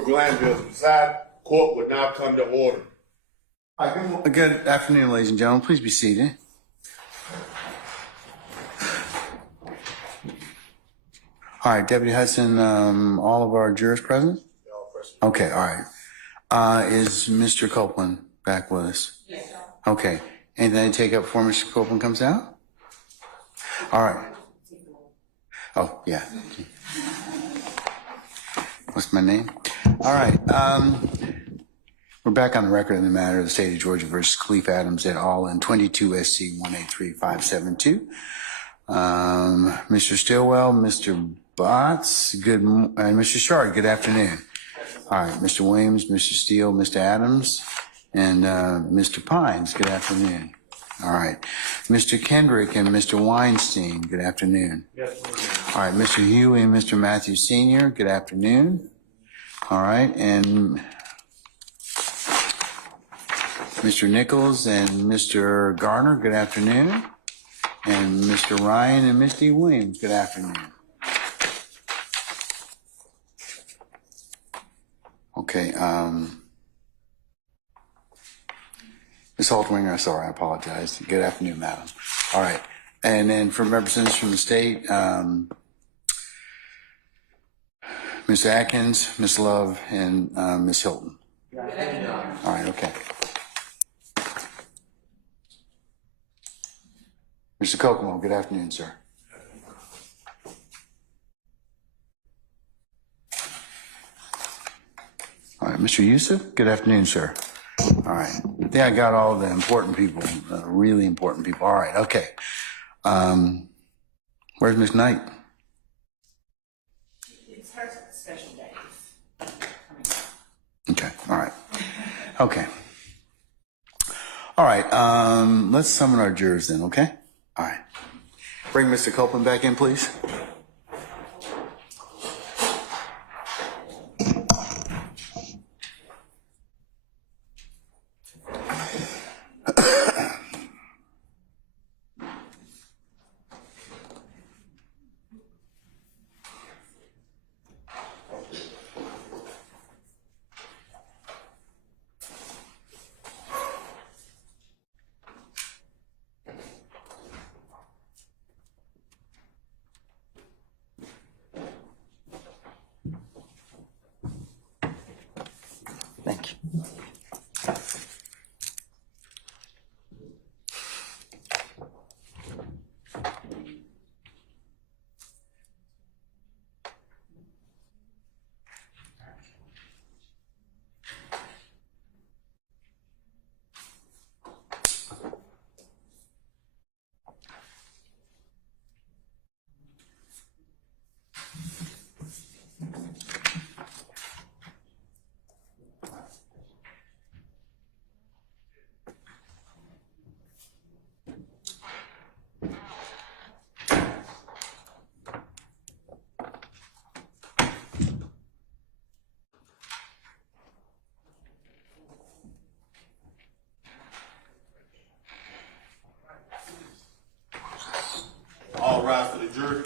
Glanville beside court would now come to order. Good afternoon, ladies and gentlemen. Please be seated. All right, Deputy Hudson, all of our jurors present? Okay, all right. Is Mr. Copeland back with us? Yes, sir. Okay. Anything to take up before Mr. Copeland comes out? All right. Oh, yeah. What's my name? All right. We're back on the record in the matter of the state of Georgia versus Khalif Adams et al. In 22 SC 183572. Mr. Stillwell, Mr. Botts, and Mr. Shard, good afternoon. All right, Mr. Williams, Mr. Steele, Mr. Adams, and Mr. Pines, good afternoon. All right, Mr. Kendrick and Mr. Weinstein, good afternoon. Yes, all right, Mr. Huey and Mr. Matthews Sr., good afternoon. All right, and Mr. Nichols and Mr. Garner, good afternoon. And Mr. Ryan and Misty Williams, good afternoon. Okay, Ms. Haltwinger, sorry, I apologize. Good afternoon, madam. All right, and then from representatives from the state, Mr. Atkins, Ms. Love, and Ms. Hilton. All right, okay. Mr. Kokomo, good afternoon, sir. All right, Mr. Yusuf, good afternoon, sir. All right, I think I got all the important people, really important people. All right, okay. Where's Ms. Knight? It's her special days. Okay, all right. Okay. All right, let's summon our jurors then, okay? All right. Bring Mr. Copeland back in, please. Thank you. All rise for the jury.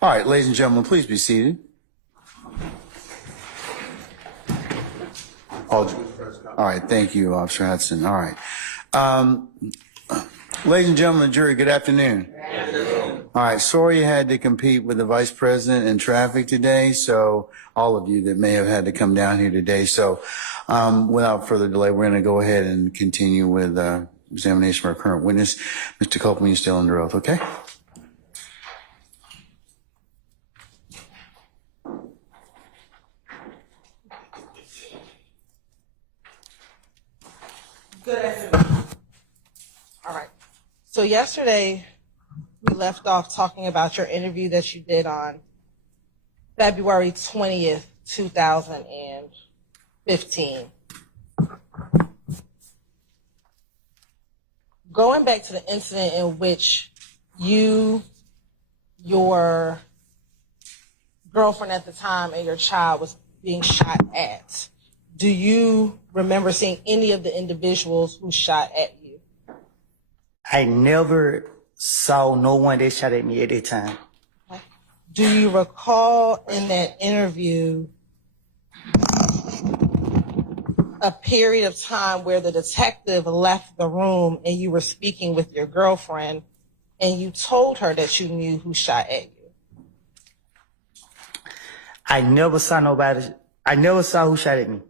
All right, ladies and gentlemen, please be seated. All right, thank you, Officer Hudson. All right. Ladies and gentlemen, the jury, good afternoon. All right, sorry you had to compete with the vice president in traffic today, so all of you that may have had to come down here today. So without further delay, we're going to go ahead and continue with examination of our current witness. Mr. Copeland, you're still under oath, okay? Good afternoon. All right. So yesterday we left off talking about your interview that you did on February 20th, 2015. going back to the incident in which you, your girlfriend at the time, and your child was being shot at, do you remember seeing any of the individuals who shot at you? I never saw no one that shot at me at that time. Do you recall in that interview a period of time where the detective left the room and you were speaking with your girlfriend and you told her that you knew who shot at you? I never saw nobody. I never saw who shot at me.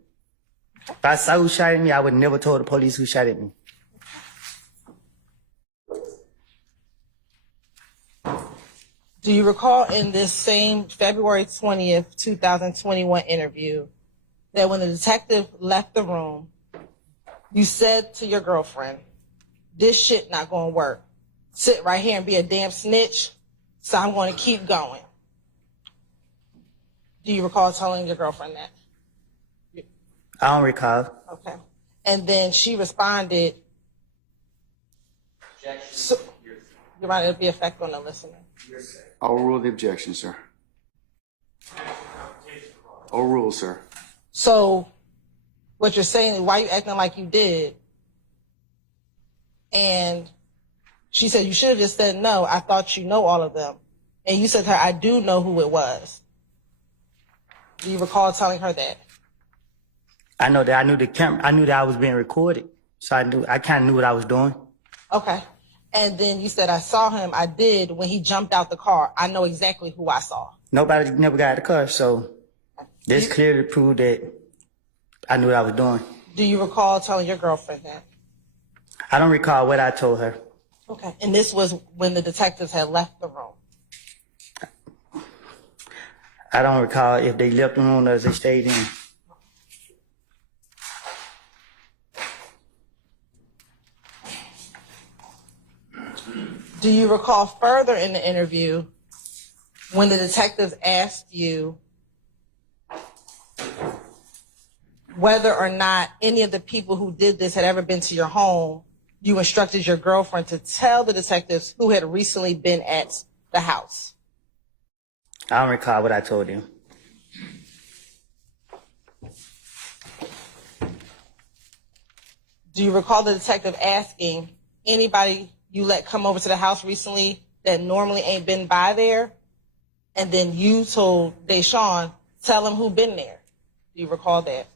If I saw who shot at me, I would never told the police who shot at me. Do you recall in this same February 20th, 2021 interview that when the detective left the room, you said to your girlfriend, this shit not gonna work. Sit right here and be a damn snitch, so I'm gonna keep going. Do you recall telling your girlfriend that? I don't recall. Okay. And then she responded, so, Your Honor, it'll be effect on the listener. Overrule the objection, sir. Overrule, sir. So what you're saying is, why you acting like you did? And she said, you should have just said, no, I thought you know all of them. And you said to her, I do know who it was. Do you recall telling her that? I know that I knew the camera. I knew that I was being recorded, so I kind of knew what I was doing. Okay. And then you said, I saw him. I did when he jumped out the car. I know exactly who I saw. Nobody never got out of the car, so this clearly proved that I knew what I was doing. Do you recall telling your girlfriend that? I don't recall what I told her. Okay. And this was when the detectives had left the room. I don't recall if they left the room or if they stayed in. Do you recall further in the interview when the detectives asked you whether or not any of the people who did this had ever been to your home, you instructed your girlfriend to tell the detectives who had recently been at the house? I don't recall what I told him. Do you recall the detective asking anybody you let come over to the house recently that normally ain't been by there? And then you told Deshaun, tell him who been there. Do you recall that?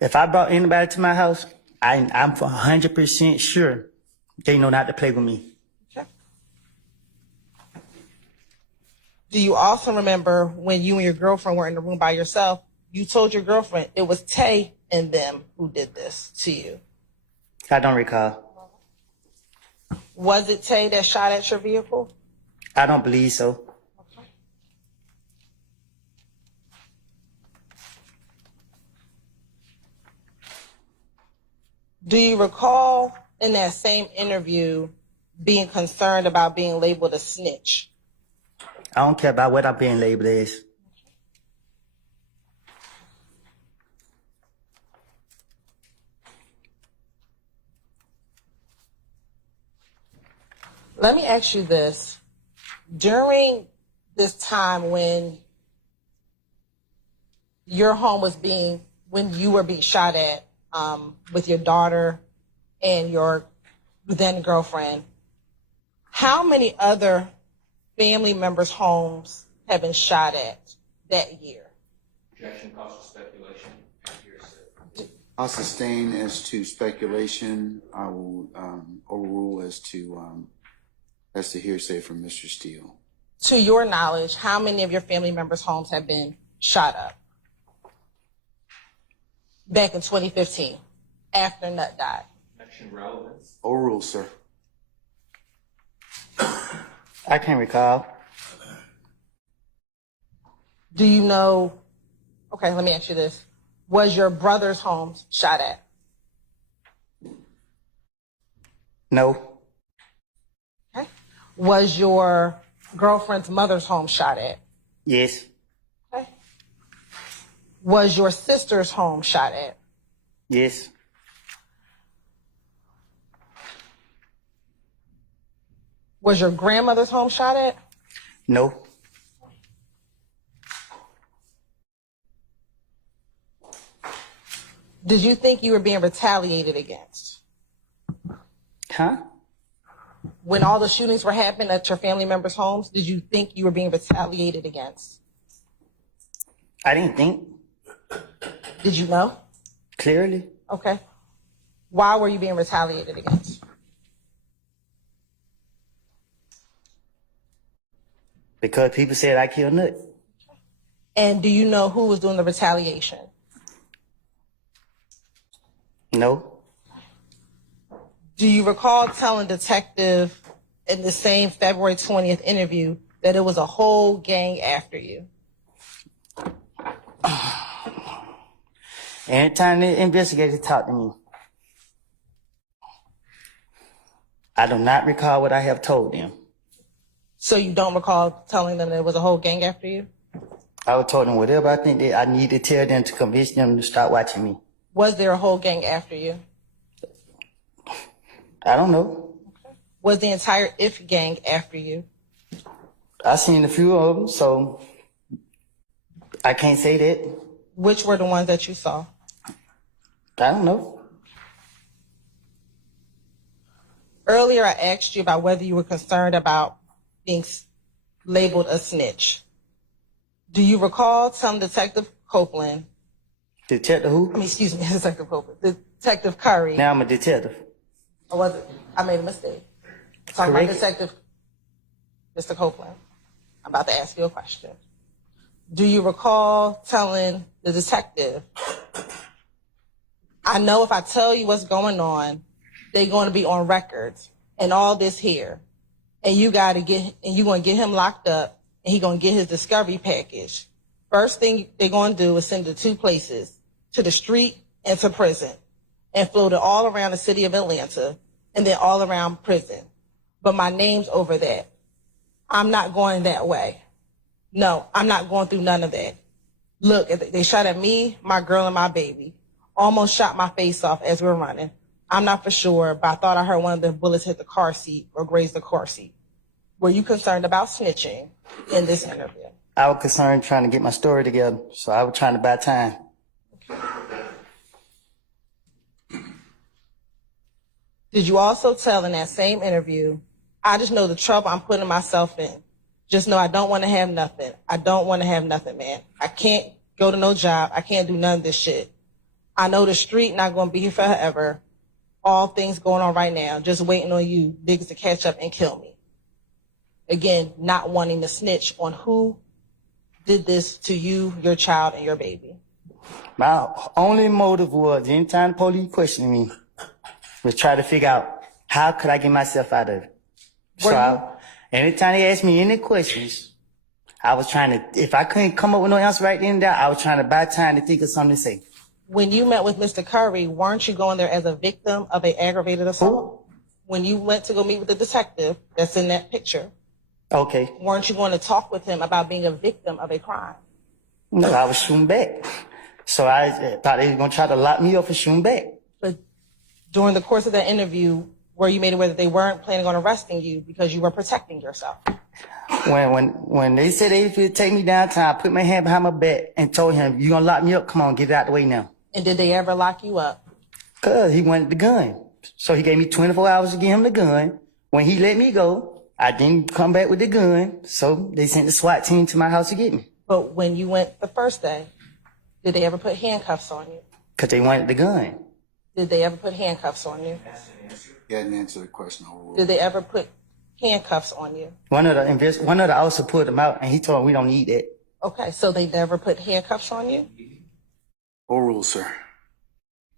If I brought anybody to my house, I'm 100% sure they know not to play with me. Okay. Do you also remember when you and your girlfriend were in the room by yourself, you told your girlfriend it was Tay and them who did this to you? I don't recall. Was it Tay that shot at your vehicle? I don't believe so. Okay. Do you recall in that same interview being concerned about being labeled a snitch? I don't care about what I'm being labeled as. Let me ask you this. During this time when your home was when you were being shot at with your daughter and your then girlfriend, how many other family members' homes have been shot at that year? Objection, causes speculation and hearsay. I'll sustain as to speculation. I will overrule as to hearsay from Mr. Steele. To your knowledge, how many of your family members' homes have been shot up back in 2015 after Nut died? Objection, relevance. Overrule, sir. I can't recall. Do you know? Okay, let me ask you this. Was your brother's home shot at? No. Okay. Was your girlfriend's mother's home shot at? Yes. Okay. Was your sister's home shot at? Yes. Was your grandmother's home shot at? No. Did you think you were being retaliated against? Huh? When all the shootings were happening at your family members' homes, did you think you were being retaliated against? I didn't think. Did you know? Clearly. Okay. Why were you being retaliated against? Because people said I killed Nut. And do you know who was doing the retaliation? No. Do you recall telling detective in the same February 20th interview that it was a whole gang after you? Anytime the investigator talked to me, I do not recall what I have told them. So you don't recall telling them that it was a whole gang after you? I would told them whatever I think that I need to tell them to convince them to stop watching me. Was there a whole gang after you? I don't know. Was the entire IF gang after you? I seen a few of them, so I can't say that. Which were the ones that you saw? I don't know. Earlier, I asked you about whether you were concerned about being labeled a snitch. Do you recall telling Detective Copeland, Detective who? excuse me, Detective Copeland, Detective Curry, Now I'm a detective. or was it? I made a mistake. Talking about Correct. Detective Mr. Copeland. I'm about to ask you a question. Do you recall telling the detective, I know if I tell you what's going on, they're going to be on records and all this here, and you're going to get him locked up, and he's going to get his discovery package. First thing they're going to do is send it to two places, to the street and to prison, and float it all around the city of Atlanta and then all around prison. But my name's over that. I'm not going that way. No, I'm not going through none of that. Look, they shot at me, my girl, and my baby. Almost shot my face off as we were running. I'm not for sure, but I thought I heard one of the bullets hit the car seat or graze the car seat. Were you concerned about snitching in this interview? I was concerned trying to get my story together, so I was trying to buy time. Did you also tell in that same interview, I just know the trouble I'm putting myself in. Just know I don't want to have nothing. I don't want to have nothing, man. I can't go to no job. I can't do none of this shit. I know the street not going to be here forever. All things going on right now. Just waiting on you niggas to catch up and kill me. Again, not wanting to snitch on who did this to you, your child, and your baby. My only motive was, anytime the police questioned me, was try to figure out how could I get myself out of it. Anytime they asked me any questions, I was trying to, if I couldn't come up with no answer right then and there, I was trying to buy time to think of something to say. When you met with Mr. Curry, weren't you going there as a victim of an aggravated assault? When you went to go meet with the detective that's in that picture, Okay. weren't you going to talk with him about being a victim of a crime? No, I was shooting back. So I thought they were going to try to lock me up for shooting back. But during the course of that interview, were you made aware that they weren't planning on arresting you because you were protecting yourself? When they said they would take me downtown, I put my hand behind my back and told him, you going to lock me up? Come on, get it out the way now. And did they ever lock you up? Because he wanted the gun. So he gave me 24 hours to get him the gun. When he let me go, I didn't come back with the gun. So they sent the SWAT team to my house to get me. But when you went the first day, did they ever put handcuffs on you? Because they wanted the gun. Did they ever put handcuffs on you? You hadn't answered the question. Did they ever put handcuffs on you? One of the officers pulled him out, and he told him we don't need that. Okay, so they never put handcuffs on you? Overrule, sir.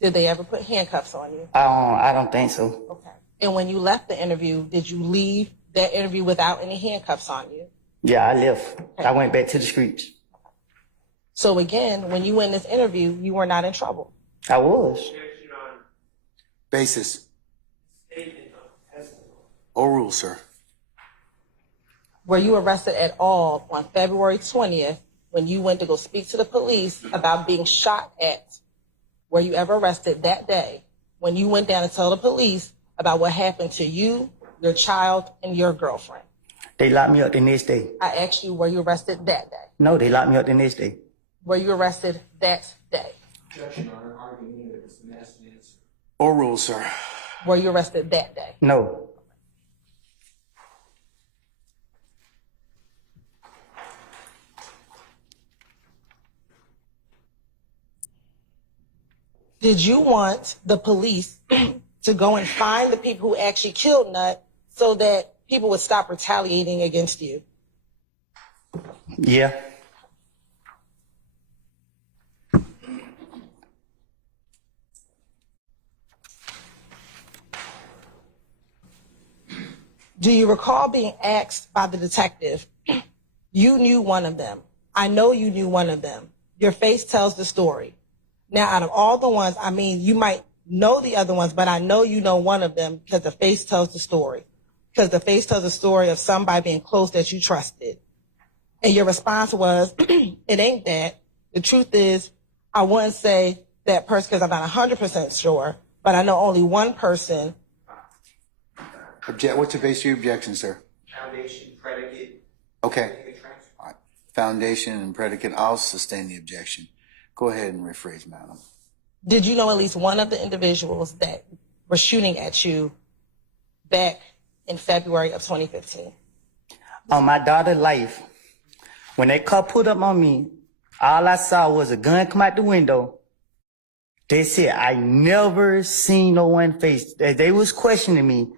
Did they ever put handcuffs on you? I don't think so. Okay. And when you left the interview, did you leave that interview without any handcuffs on you? Yeah, I left. I went back to the streets. So again, when you went in this interview, you were not in trouble. I was. Basis. Overrule, sir. Were you arrested at all on February 20th when you went to go speak to the police about being shot at? Were you ever arrested that day when you went down to tell the police about what happened to you, your child, and your girlfriend. They locked me up the next day. I asked you, were you arrested that day? No, they locked me up the next day. Were you arrested that day? Objection, Your Honor, arguing that it's an asked answer. Overruled, sir. Were you arrested that day? No. Did you want the police to go and find the people who actually killed Nut so that people would stop retaliating against you? Yeah. Do you recall being asked by the detective, you knew one of them. I know you knew one of them. Your face tells the story. Now, out of all the ones, I mean, you might know the other ones, but I know you know one of them because the face tells the story. Because the face tells the story of somebody being close that you trusted. And your response was, it ain't that. The truth is, I wouldn't say that person because I'm not 100% sure, but I know only one person. What's the base of your objection, sir? Foundation, predicate. Okay. All right. Foundation and predicate. I'll sustain the objection. Go ahead and rephrase, madam. Did you know at least one of the individuals that were shooting at you back in February of 2015? On my daughter's life, when that car pulled up on me, all I saw was a gun come out the window. They said, I never seen no one face. They was questioning me.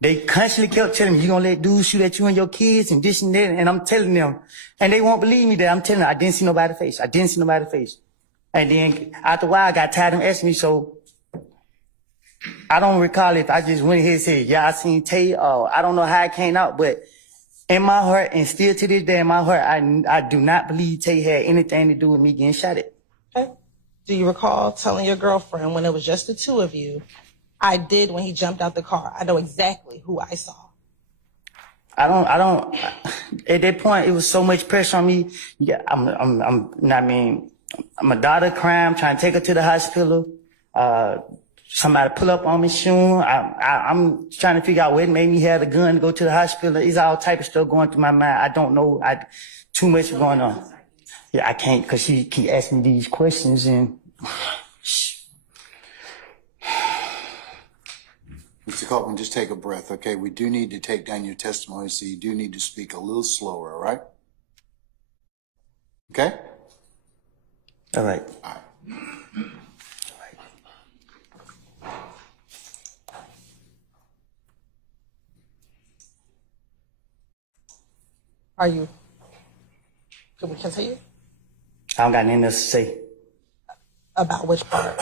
They constantly kept telling me, you gonna let dudes shoot at you and your kids and this and that. And I'm telling them, and they won't believe me that I'm telling them, I didn't see nobody's face. I didn't see nobody's face. And then after a while, I got tired of them asking me, so I don't recall if I just went ahead and said, yeah, I seen Tay, or I don't know how it came out, but in my heart, and still to this day in my heart, I do not believe Tay had anything to do with me getting shot at. Okay. Do you recall telling your girlfriend when it was just the two of you, I did when he jumped out the car? I know exactly who I saw. I don't, at that point, it was so much pressure on me. Yeah, I'm a daughter crying, trying to take her to the hospital. Somebody pull up on me soon. I'm trying to figure out what made me have the gun to go to the hospital. It's all type of stuff going through my mind. I don't know. Too much going on. Yeah, I can't, because she keep asking me these questions and. Mr. Copeland, just take a breath, okay? We do need to take down your testimony, so you do need to speak a little slower, all right? Okay? All right. All right. Are you? Can we continue? I don't got nothing else to say. About which part?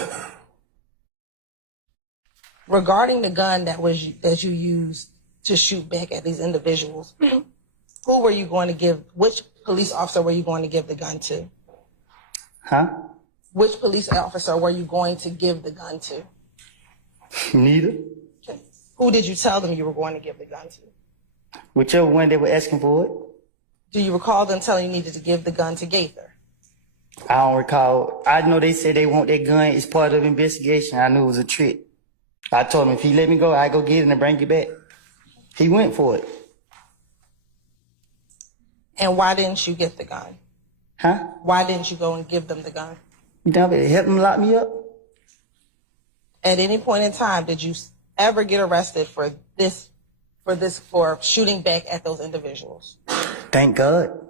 Regarding the gun that you used to shoot back at these individuals, who were you going to give? Which police officer were you going to give the gun to? Huh? Which police officer were you going to give the gun to? Neither. Okay. Who did you tell them you were going to give the gun to? Whichever one they were asking for it. Do you recall them telling you needed to give the gun to Gaither? I don't recall. I know they said they want that gun. It's part of the investigation. I knew it was a trick. I told him if he let me go, I go get it and bring it back. He went for it. And why didn't you get the gun? Huh? Why didn't you go and give them the gun? You know, it helped him lock me up. At any point in time, did you ever get arrested for shooting back at those individuals? Thank God.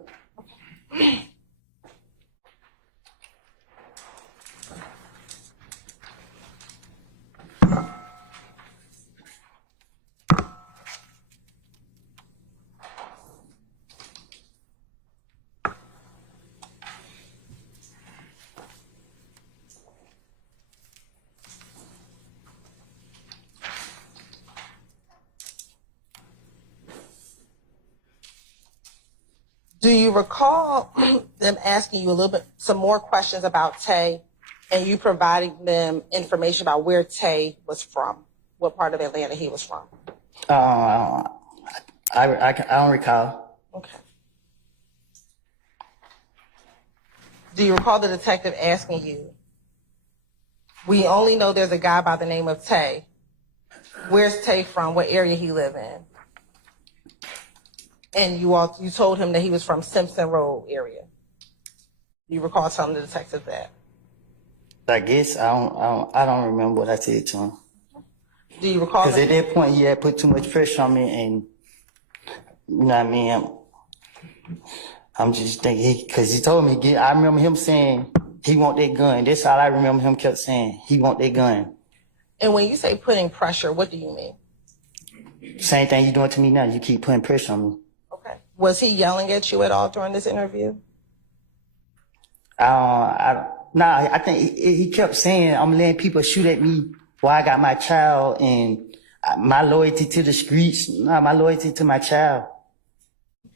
Do you recall them asking you some more questions about Tay, and you providing them information about where Tay was from, what part of Atlanta he was from? I don't recall. Okay. Do you recall the detective asking you, we only know there's a guy by the name of Tay. Where's Tay from? What area he live in? And you told him that he was from Simpson Road area. Do you recall telling the detective that? I guess I don't remember what I said to him. Do you recall? Because at that point, he had put too much pressure on me, and you know what I mean. I'm just thinking because he told me. I remember him saying he want that gun. That's all I remember him kept saying. He want that gun. And when you say putting pressure, what do you mean? Same thing you doing to me now. You keep putting pressure on me. Okay. Was he yelling at you at all during this interview? I think he kept saying, I'm letting people shoot at me while I got my child and my loyalty to the streets, my loyalty to my child.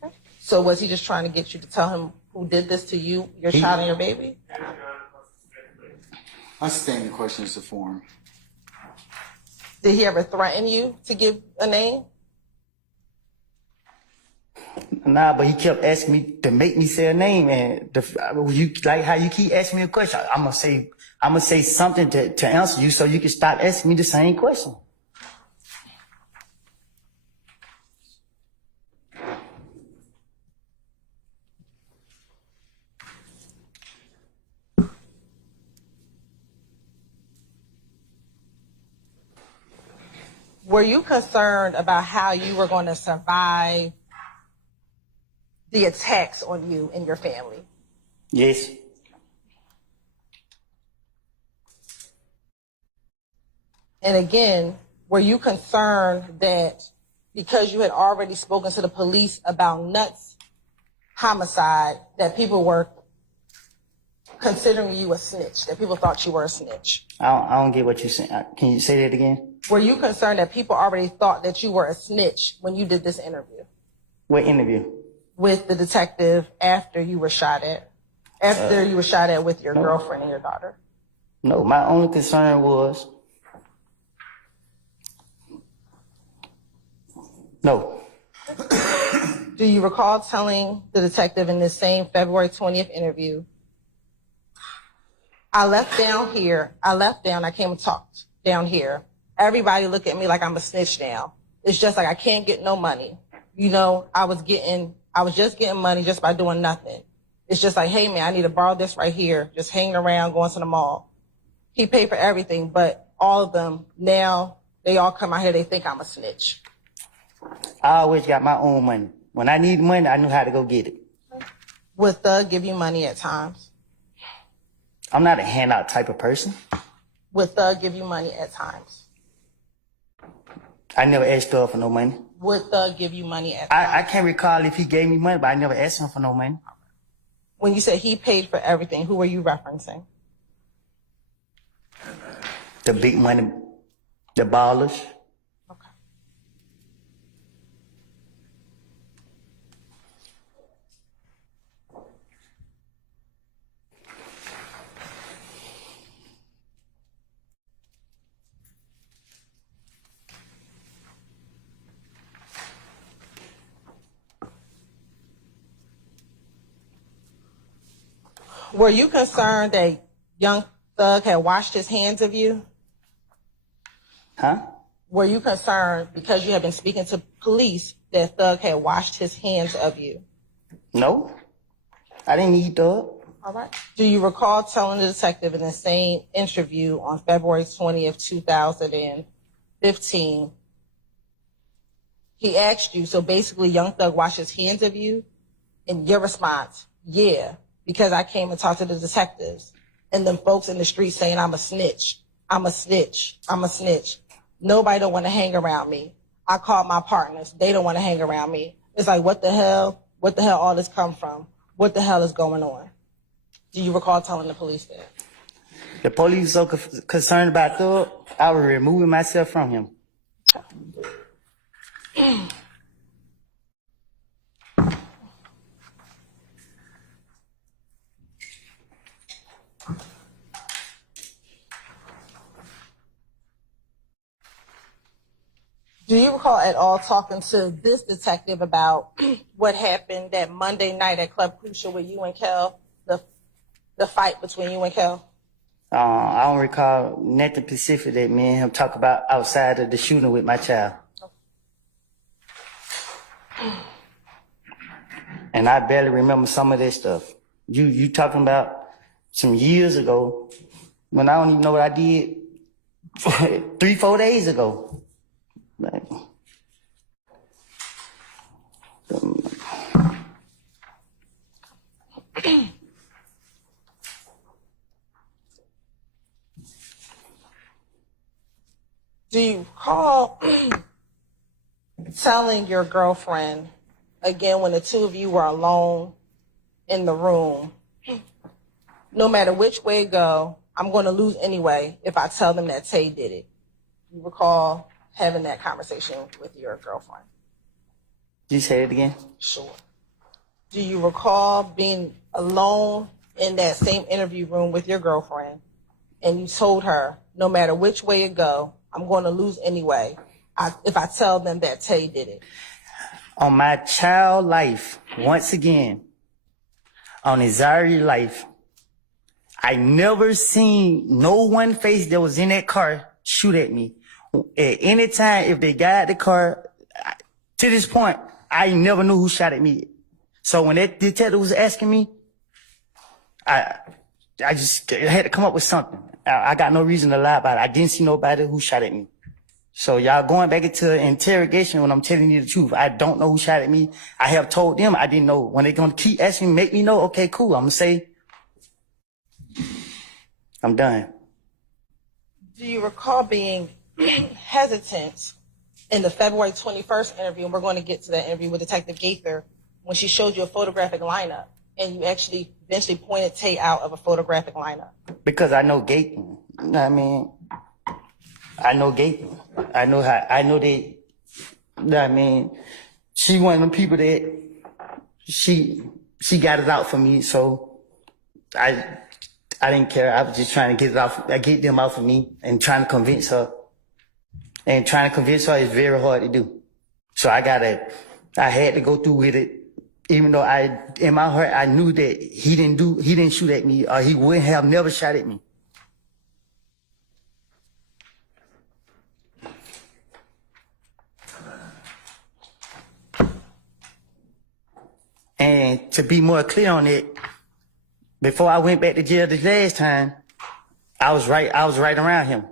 Okay. So was he just trying to get you to tell him who did this to you, your child and your baby? I stand the questions to form. Did he ever threaten you to give a name? Nah, but he kept asking me to make me say a name, and you like how you keep asking me a question. I'm gonna say something to answer you, so you can stop asking me the same question. Were you concerned about how you were going to survive the attacks on you and your family? Yes. And again, were you concerned that because you had already spoken to the police about Nuts' homicide, that people were considering you a snitch, that people thought you were a snitch? I don't get what you're saying. Can you say that again? Were you concerned that people already thought that you were a snitch when you did this interview? What interview? With the detective after you were shot at? After you were shot at with your girlfriend and your daughter? No, my only concern was... No. Do you recall telling the detective in this same February 20th interview, I came and talked down here. Everybody look at me like I'm a snitch now. It's just like I can't get no money. You know, I was just getting money just by doing nothing. It's just like, hey man, I need to borrow this right here, just hanging around, going to the mall. He paid for everything, but all of them, now they all come out here, they think I'm a snitch. I always got my own money. When I need money, I knew how to go get it. Would Thug give you money at times? I'm not a handout type of person. Would Thug give you money at times? I never asked Thug for no money. Would Thug give you money at times? I can't recall if he gave me money, but I never asked him for no money. When you said he paid for everything, who were you referencing? The big money, the ballers. Okay. Were you concerned that young Thug had washed his hands of you? Huh? Were you concerned because you had been speaking to police that Thug had washed his hands of you? No. I didn't need Thug. All right. Do you recall telling the detective in the same interview on February 20th, 2015, he asked you, so basically Young Thug washed his hands of you? And your response, yeah, because I came and talked to the detectives and them folks in the street saying I'm a snitch, I'm a snitch, I'm a snitch. Nobody don't want to hang around me. I called my partners. They don't want to hang around me. It's like, what the hell? What the hell all this come from? What the hell is going on? Do you recall telling the police that? The police so concerned about Thug, I was removing myself from him. Do you recall at all talking to this detective about what happened that Monday night at Club Crucial with you and Kel, the fight between you and Kel? I don't recall nothing specific that me and him talk about outside of the shooting with my child. and I barely remember some of this stuff. You talking about some years ago when I don't even know what I did 3-4 days ago. Like, Do you recall telling your girlfriend, again, when the two of you were alone in the room, no matter which way it go, I'm going to lose anyway if I tell them that Tay did it? You recall having that conversation with your girlfriend? you say it again? Sure. Do you recall being alone in that same interview room with your girlfriend and you told her, no matter which way it go, I'm going to lose anyway if I tell them that Tay did it? On my child life, once again, on Izari life, I never seen no one face that was in that car shoot at me. At any time, if they got out the car, to this point, I never knew who shot at me. So when that detective was asking me, I just had to come up with something. I got no reason to lie about it. I didn't see nobody who shot at me. So y'all going back into interrogation when I'm telling you the truth. I don't know who shot at me. I have told them I didn't know. When they're going to keep asking me, make me know, okay, cool. I'm going to say, I'm done. Do you recall being hesitant in the February 21st interview, and we're going to get to that interview with Detective Gaither, when she showed you a photographic lineup, and you actually eventually pointed Tay out of a photographic lineup? Because I know Gaten. I mean, I know Gaten. I know they, I mean, she one of them people that she got it out for me, so I didn't care. I was just trying to get them out for me and trying to convince her. And trying to convince her is very hard to do. So I had to go through with it. Even though in my heart, I knew that he didn't shoot at me, or he would have never shot at me. And to be more clear on it, before I went back to jail this last time, I was right around him.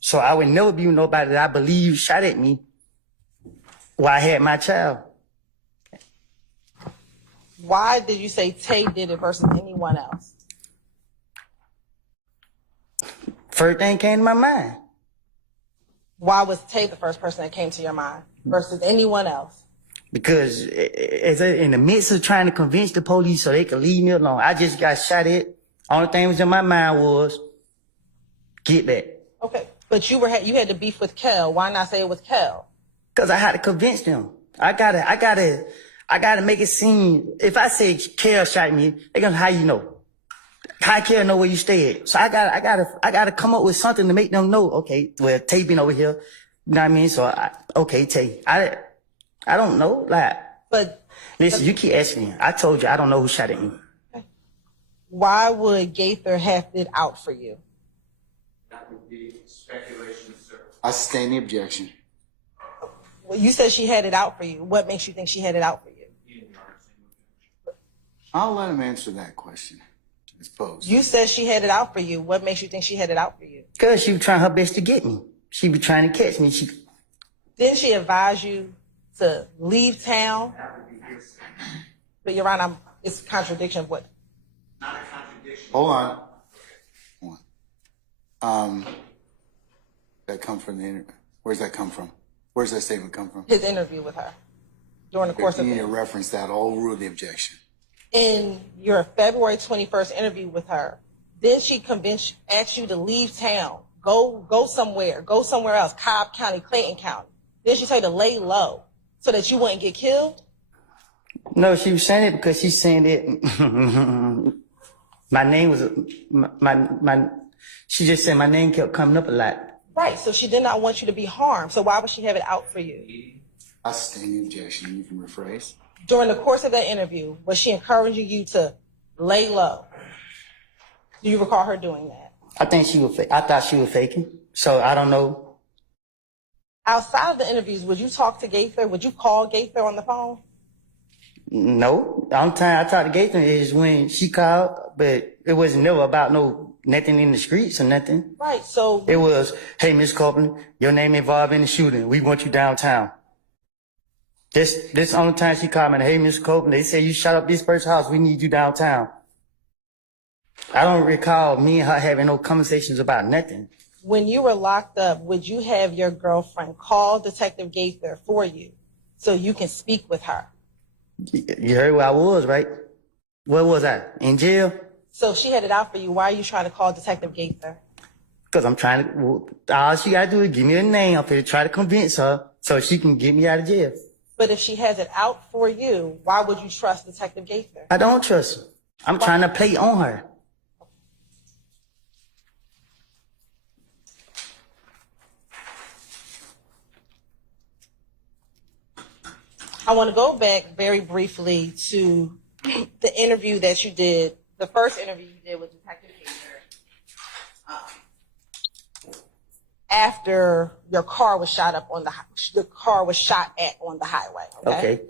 So I would never be with nobody that I believe shot at me while I had my child. Why did you say Tay did it versus anyone else? First thing came to my mind. Why was Tay the first person that came to your mind versus anyone else? Because in the midst of trying to convince the police so they could leave me alone, I just got shot at. Only thing that was in my mind was, get back. Okay, but you had to beef with Kel. Why not say it was Kel? Because I had to convince them. I gotta make it seem, if I say Kel shot me, they gonna, how you know? How Kel know where you stay at? So I gotta come up with something to make them know, okay, well, Tay been over here. You know what I mean? So, okay, Tay. I don't know, like, But listen, you keep asking me. I told you I don't know who shot at me. why would Gaither have it out for you? That would be speculation, sir. I sustain the objection. Well, you said she had it out for you. What makes you think she had it out for you? I'll let him answer that question, I suppose. You said she had it out for you. What makes you think she had it out for you? Because she was trying her best to get me. She be trying to catch me. Didn't she advise you to leave town? That would be hearsay. But Your Honor, it's a contradiction of what? Not a contradiction. Hold on. That come from the interview. Where's that come from? Where's that statement come from? His interview with her during the course You of need to the reference that. I'll rule the objection. in your February 21st interview with her, then she asked you to leave town, go somewhere else, Cobb County, Clayton County. Then she told you to lay low so that you wouldn't get killed? No, she was saying it because she's saying that my name was, she just said my name kept coming up a lot. Right, so she did not want you to be harmed. So why would she have it out for you? I sustain the objection. You can rephrase. During the course of that interview, was she encouraging you to lay low? Do you recall her doing that? I thought she was faking. So I don't know. Outside of the interviews, would you talk to Gaither? Would you call Gaither on the phone? No. The only time I talked to Gaither is when she called, but it wasn't never about nothing in the streets or nothing. Right. So It was, hey, Miss Copeland, your name involved in the shooting. We want you downtown. This the only time she called me, hey, Miss Copeland, they say you shot up this person's house. We need you downtown. I don't recall me and her having no conversations about nothing. when you were locked up, would you have your girlfriend call Detective Gaither for you so you can speak with her? You heard where I was, right? Where was I? In jail? So if she had it out for you, why are you trying to call Detective Gaither? Because I'm trying to, all she got to do is give me a name. I'm going to try to convince her so she can get me out of jail. But if she has it out for you, why would you trust Detective Gaither? I don't trust her. I'm trying to play on her. I want to go back very briefly to the interview that you did, the first interview you did with Detective Gaither, after your car was shot up on the car was shot at on the highway. Okay.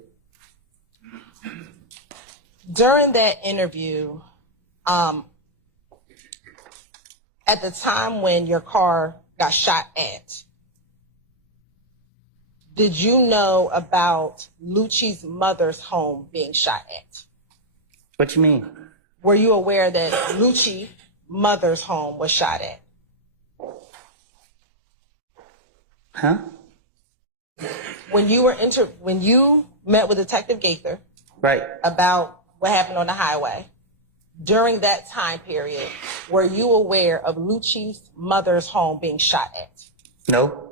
During that interview, at the time when your car got shot at, did you know about Lucci's mother's home being shot at? What you mean? Were you aware that Lucci's mother's home was shot at? Huh? When you met with Detective Gaither Right. about what happened on the highway, during that time period, were you aware of Lucci's mother's home being shot at? No.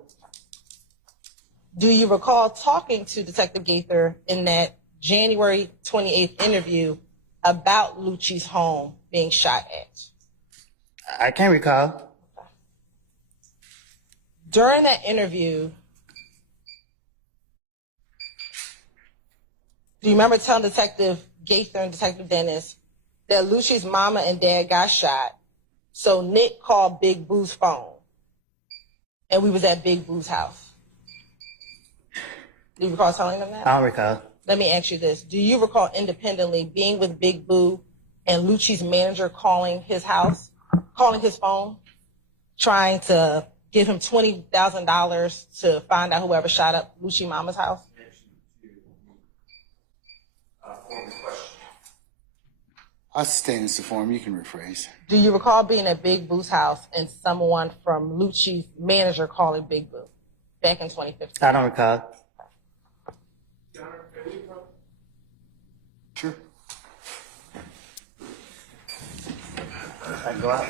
Do you recall talking to Detective Gaither in that January 28th interview about Lucci's home being shot at? I can't recall. During that interview, do you remember telling Detective Gaither and Detective Dennis that Lucci's mama and dad got shot, so Nick called Big Boo's phone, and we was at Big Boo's house? Do you recall telling them that? I don't recall. Let me ask you this. Do you recall independently being with Big Boo and Lucci's manager calling his house, calling his phone, trying to give him $20,000 to find out whoever shot up Lucci mama's house? I'll sustain this form. You can rephrase. Do you recall being at Big Boo's house and someone from Lucci's manager calling Big Boo back in 2015? I don't recall. Sure. I go out.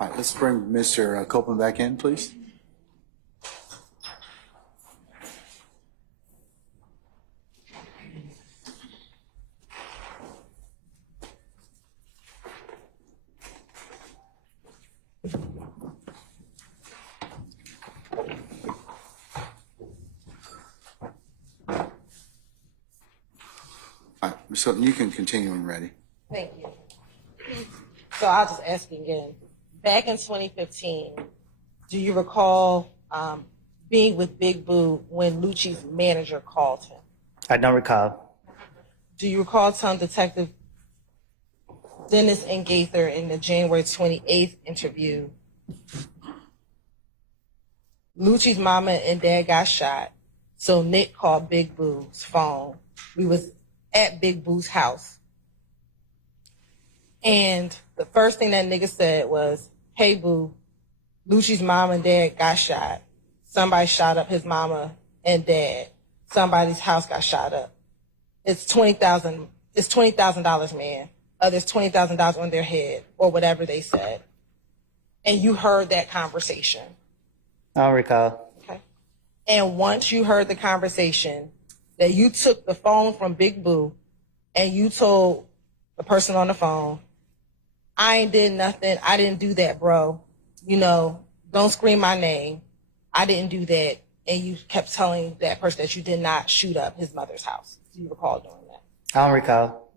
All right, let's bring Mr. Copeland back in, please. All right, so you can continue when ready. Thank you. So I'll just ask you again. Back in 2015, do you recall being with Big Boo when Lucci's manager called him? I don't recall. Do you recall telling Detective Dennis and Gaither in the January 28th interview, Lucci's mama and dad got shot, so Nick called Big Boo's phone. We was at Big Boo's house. And the first thing that nigga said was, hey, Boo, Lucci's mom and dad got shot. Somebody shot up his mama and dad. Somebody's house got shot up. It's $20,000. It's $20,000, man. There's $20,000 on their head, or whatever they said. And you heard that conversation. I don't recall. Okay. And once you heard the conversation, that you took the phone from Big Boo and you told the person on the phone, I ain't did nothing. I didn't do that, bro. You know, don't scream my name. I didn't do that. And you kept telling that person that you did not shoot up his mother's house. Do you recall doing that? I don't recall.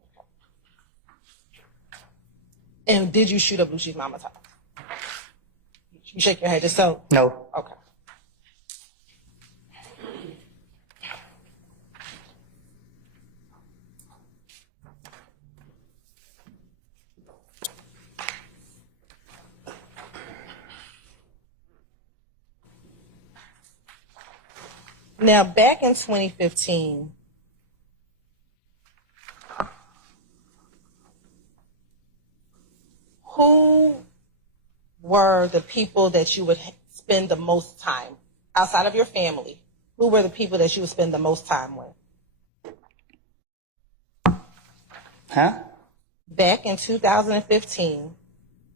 And did you shoot up Lucci's mama's house? You shake your head just so. No. Okay. Now, back in 2015, who were the people that you would spend the most time outside of your family? Who were the people that you would spend the most time with? Huh? Back in 2015,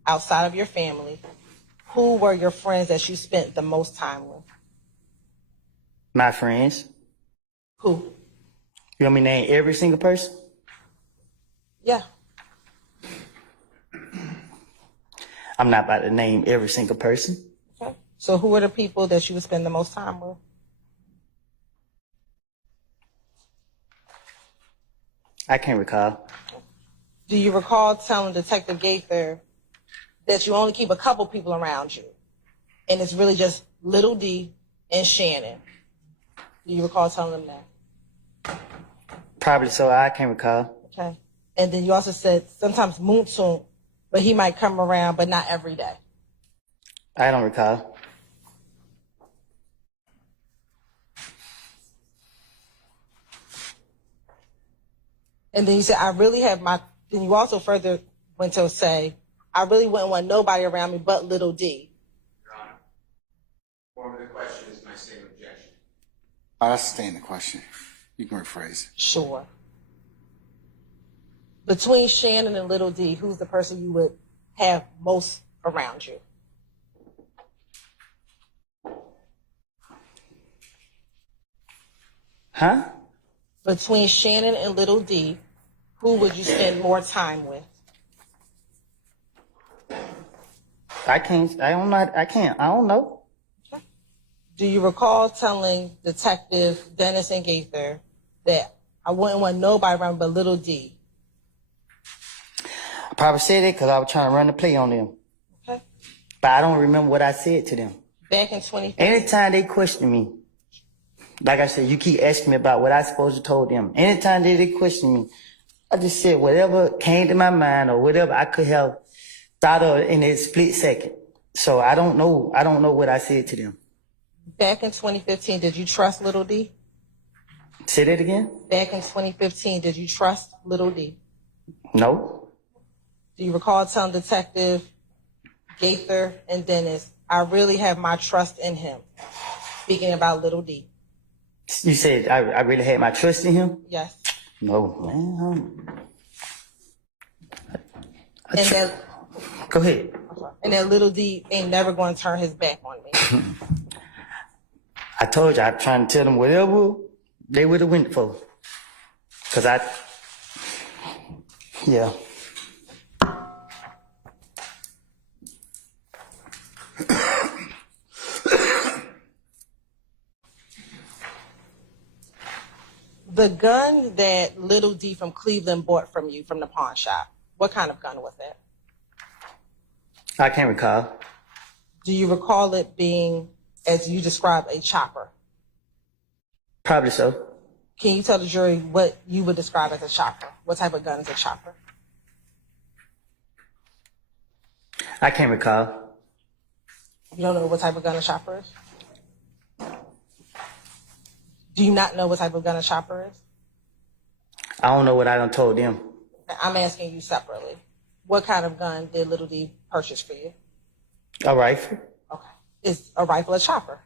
outside of your family, who were your friends that you spent the most time with? My friends. Who? You want me to name every single person? Yeah. I'm not about to name every single person. Okay. So who were the people that you would spend the most time with? I can't recall. Do you recall telling Detective Gaither that you only keep a couple people around you, and it's really just Little D and Shannon? Do you recall telling them that? Probably so. I can't recall. Okay. And then you also said sometimes Moonsoon, but he might come around, but not every day. I don't recall. And then you said, I really have my, then you also further went to say, I really wouldn't want nobody around me but Little D. Your Honor, form of the question is my same objection. I'll sustain the question. You can rephrase it. Sure. Between Shannon and Little D, who's the person you would have most around you? Huh? Between Shannon and Little D, who would you spend more time with? I can't. I don't know. I can't. I don't know. Do you recall telling Detective Dennis and Gaither that I wouldn't want nobody around but Little D? I probably said it because I was trying to run the play on them. Okay. But I don't remember what I said to them. Back in 2015. Anytime they question me, like I said, you keep asking me about what I supposed to told them. Anytime they question me, I just said whatever came to my mind or whatever I could have thought of in a split second. So I don't know. I don't know what I said to them. Back in 2015, did you trust Little D? Say that again? Back in 2015, did you trust Little D? No. Do you recall telling Detective Gaither and Dennis, I really have my trust in him? Speaking about Little D. You said I really had my trust in him? Yes. No, man. And that, Go ahead. and that little D ain't never going to turn his back on me. I told you, I'm trying to tell them whatever they would have went for. Cause yeah. The gun that little D from Cleveland bought from you from the pawn shop, what kind of gun was that? I can't recall. Do you recall it being, as you described, a chopper? Probably so. Can you tell the jury what you would describe as a chopper? What type of gun is a chopper? I can't recall. You don't know what type of gun a chopper is? Do you not know what type of gun a chopper is? I don't know what I done told them. I'm asking you separately. What kind of gun did little D purchase for you? A rifle, Okay. Is a rifle a chopper?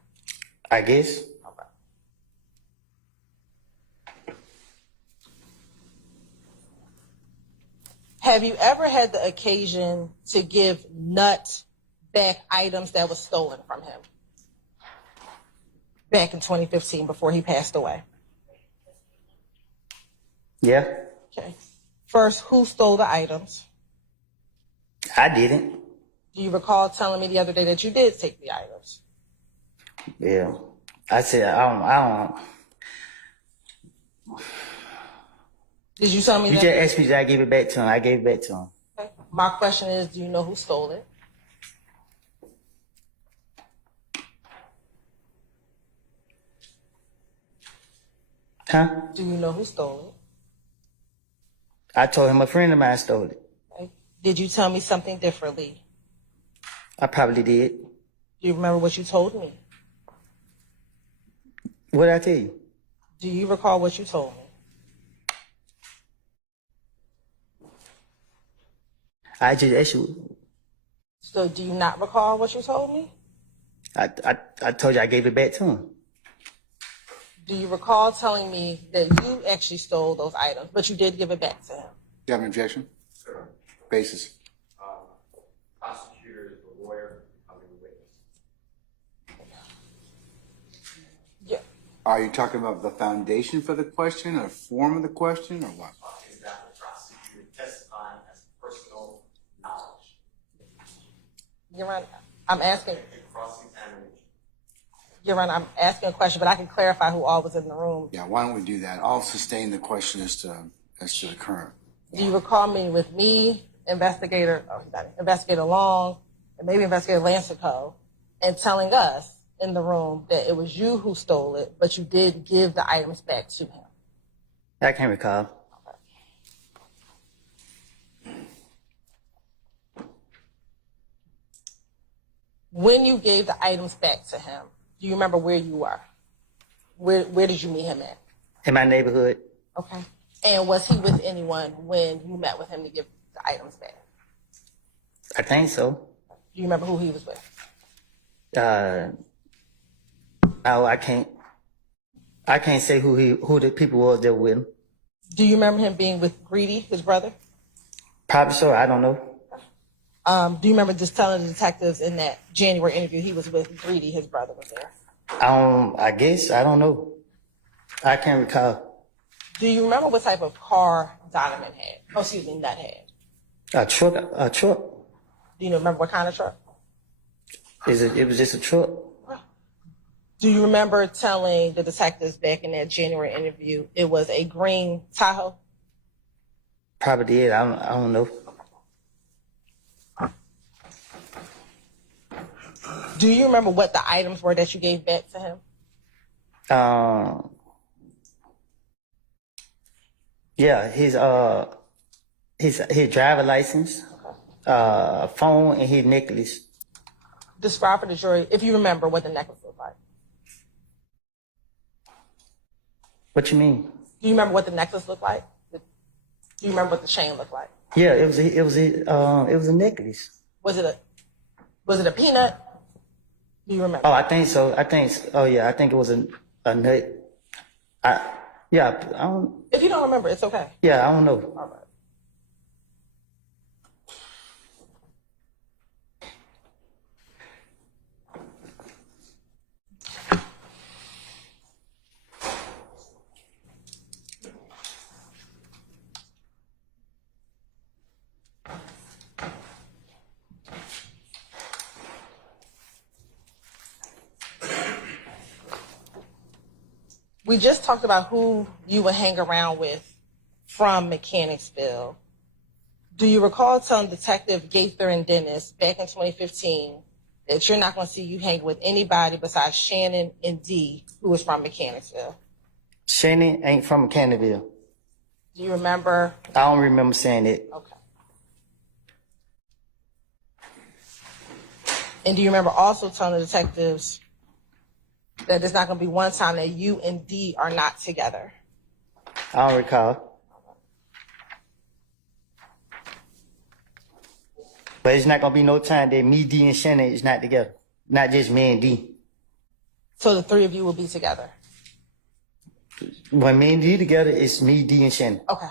I guess. Okay. Have you ever had the occasion to give Nut back items that was stolen from him? Back in 2015 before he passed away. Yeah, Okay. First, who stole the items? I didn't. Do you recall telling me the other day that you did take the items? Yeah. I said, I don't. Did you tell me You that? just asked me, did I give it back to him? I gave it back to him. Okay. My question is, do you know who stole it? Huh? Do you know who stole I told him a friend of mine stole it. it? Okay. Did you tell me something differently? I probably did. Do you remember what you told me? What did I tell you? Do you recall what you told me? I just asked you. So do you not recall what you told me? I told you I gave it back to him. Do you recall telling me that you actually stole those items, but you did give it back to him? You have an objection? Basis. Prosecutor is the lawyer, becoming the witness. Yeah. Are you talking about the foundation for the question or form of the question or what? Is that the prosecutor testifying as personal knowledge? Your Honor, I'm asking. Cross-examination. Your Honor, I'm asking a question, but I can clarify who all was in the room. Yeah, why don't we do that? I'll sustain the question as to the current. Do you recall meeting with me, investigator Long, and maybe investigator Lancico, and telling us in the room that it was you who stole it, but you did give the items back to him? I can't recall. When you gave the items back to him, do you remember where you were? Where did you meet him at? In my neighborhood. Okay. And was he with anyone when you met with him to give the items back? I think so. Do you remember who he was with? Oh, I can't say who the people was that were with him. Do you remember him being with Greedy, his brother? Probably so. I don't know. Do you remember just telling the detectives in that January interview he was with Greedy, his brother was there? I guess. I don't know. I can't recall. Do you remember what type of car Donovan had? Oh, excuse me, Nut had. A truck. Do you remember what kind of truck? It was just a truck. Do you remember telling the detectives back in that January interview it was a green Tahoe? Probably did. I don't know. Do you remember what the items were that you gave back to him? Yeah, his driver license, phone, and his necklace. Describe for the jury, if you remember, what the necklace looked like. What you mean? Do you remember what the necklace looked like? Do you remember what the chain looked like? Yeah, it was a necklace. Was it a peanut? Do you remember? Oh, I think so. Oh yeah, I think it was a nut. Yeah, I don't. If you don't remember, it's okay. Yeah, I don't know. All right. We just talked about who you would hang around with from Mechanicsville. Do you recall telling Detective Gaither and Dennis back in 2015 that you're not going to see you hang with anybody besides Shannon and Dee, who was from Mechanicsville? Shannon ain't from Canterville. Do you remember? I don't remember saying it. Okay. And do you remember also telling the detectives that there's not going to be one time that you and Dee are not together? I don't recall. But it's not gonna be no time that me, D, and Shannon is not together. Not just me and D. So the three of you will be together? When me and D together, it's me, D, and Shannon. Okay.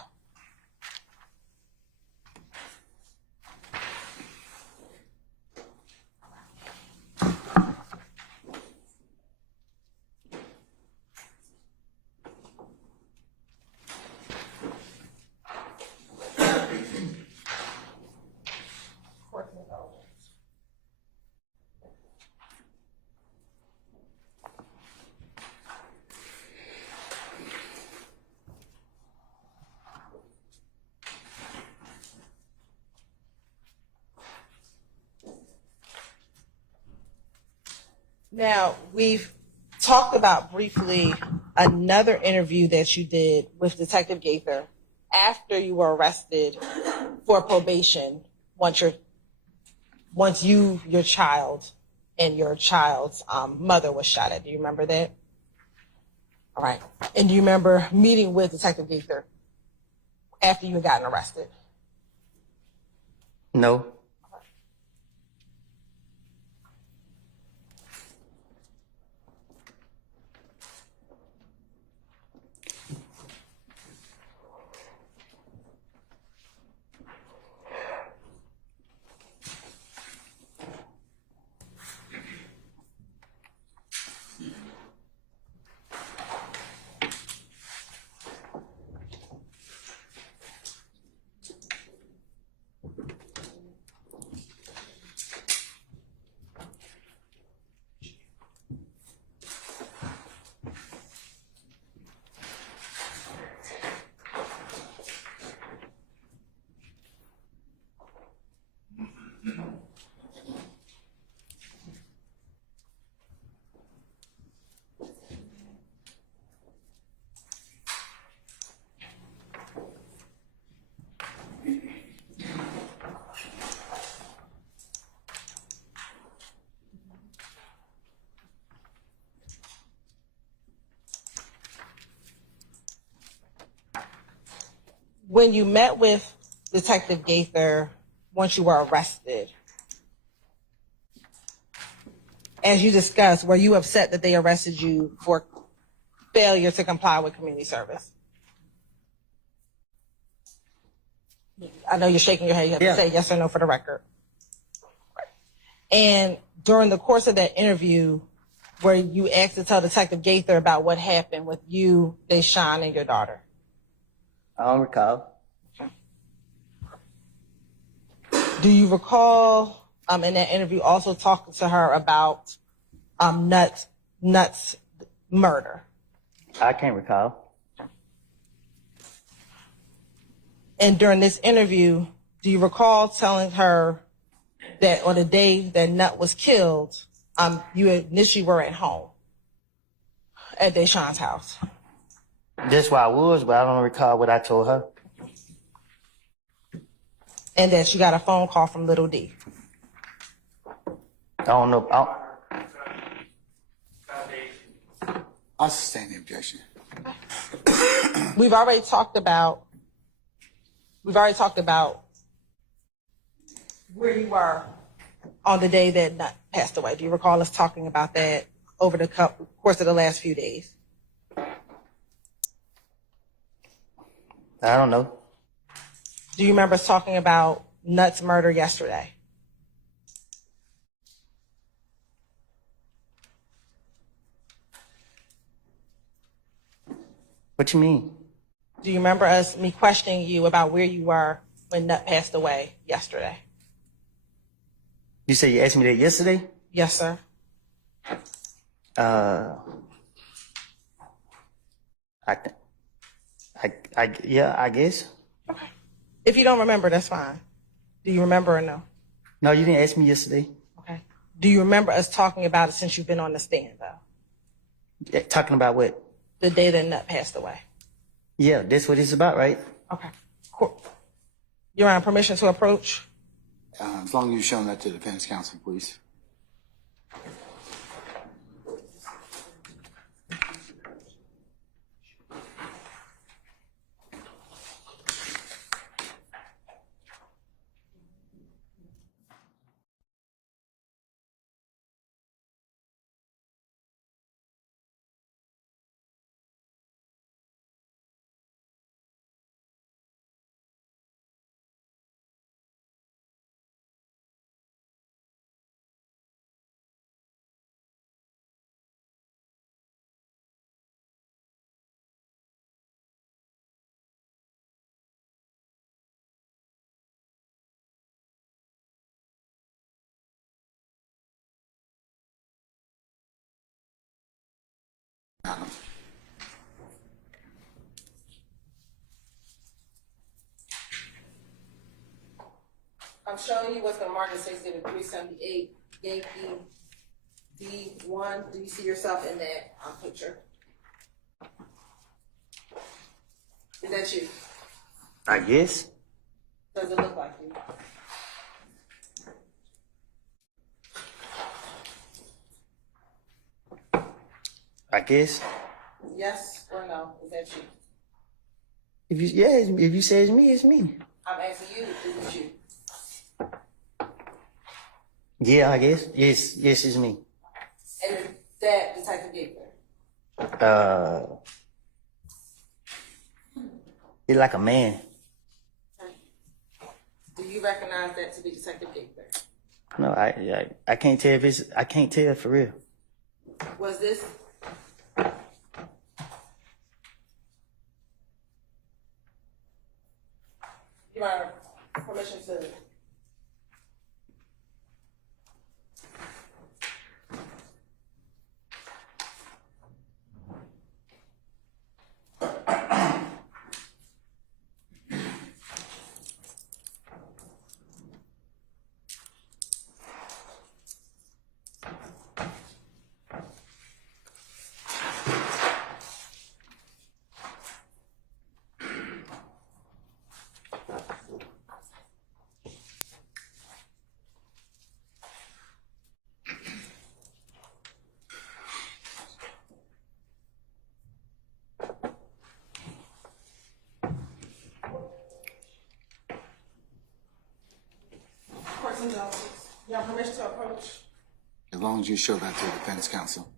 Now, we've talked about briefly another interview that you did with Detective Gaither after you were arrested for probation once your child and your child's mother was shot at. Do you remember that? All right. And do you remember meeting with Detective Gaither after you had gotten arrested? No. When you met with Detective Gaither once you were arrested, as you discussed, were you upset that they arrested you for failure to comply with community service? I know you're shaking your head. You have to say yes or no for the record. And during the course of that interview, were you asked to tell Detective Gaither about what happened with you, Deshaun, and your daughter? I don't recall. Do you recall in that interview also talking to her about Nuts' murder? I can't recall. And during this interview, do you recall telling her that on the day that Nut was killed, you initially were at home at Deshaun's house? That's where I was, but I don't recall what I told her. And that you got a phone call from Little D? I don't know. I'll sustain the objection. We've already talked about where you were on the day that Nut passed away. Do you recall us talking about that over the course of the last few days? I don't know. Do you remember us talking about Nuts murder yesterday? What you mean? Do you remember me questioning you about where you were when Nut passed away yesterday? You said you asked me that yesterday? Yes, sir. Yeah, I guess. Okay. If you don't remember, that's fine. Do you remember or no? No, you didn't ask me yesterday. Okay. Do you remember us talking about it since you've been on the stand, though? Yeah, talking about what? The day that Nut passed away. Yeah, that's what it's about, right? Okay. Cool. Your Honor, permission to approach? As long as you've shown that to the defense counsel, please. I'm showing you what's been marked as Exhibit 378, Yankee D1. Do you see yourself in that picture? Is that you? I guess. Does it look like you? I guess. Yes or no? Is that you? If you say it's me, it's me. I'm asking you, is it you? Yeah, I guess. Yes, it's me. And is that Detective Gaither? It's like a man. Do you recognize that to be Detective Gaither? No, I can't tell if it's. I can't tell for real. Was this? Your Honor, permission to. Person Jones, you have permission to approach? As long as you show that to the defense counsel.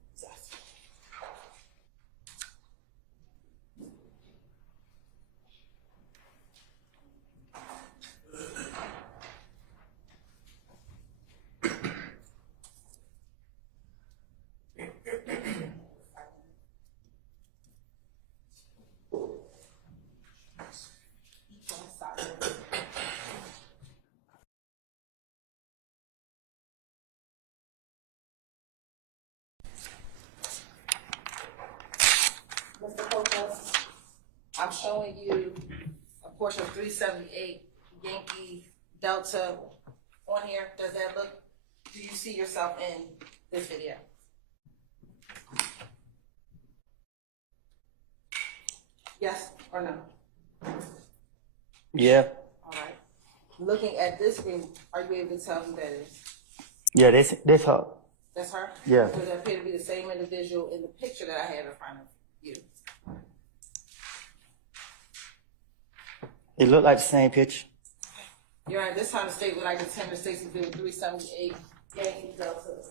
Mr. Copeland, I'm showing you a portion of 378 Yankee Delta on here. Does that look, do you see yourself in this video? Yes or no? Yeah. All right. Looking at this screen, are you able to tell who that is? Yeah, that's her. That's her? Yeah. Does that appear to be the same individual in the picture that I have in front of you? It looked like the same picture. You're right. This time the state would like to attend the state's exhibit 378 Yankee Delta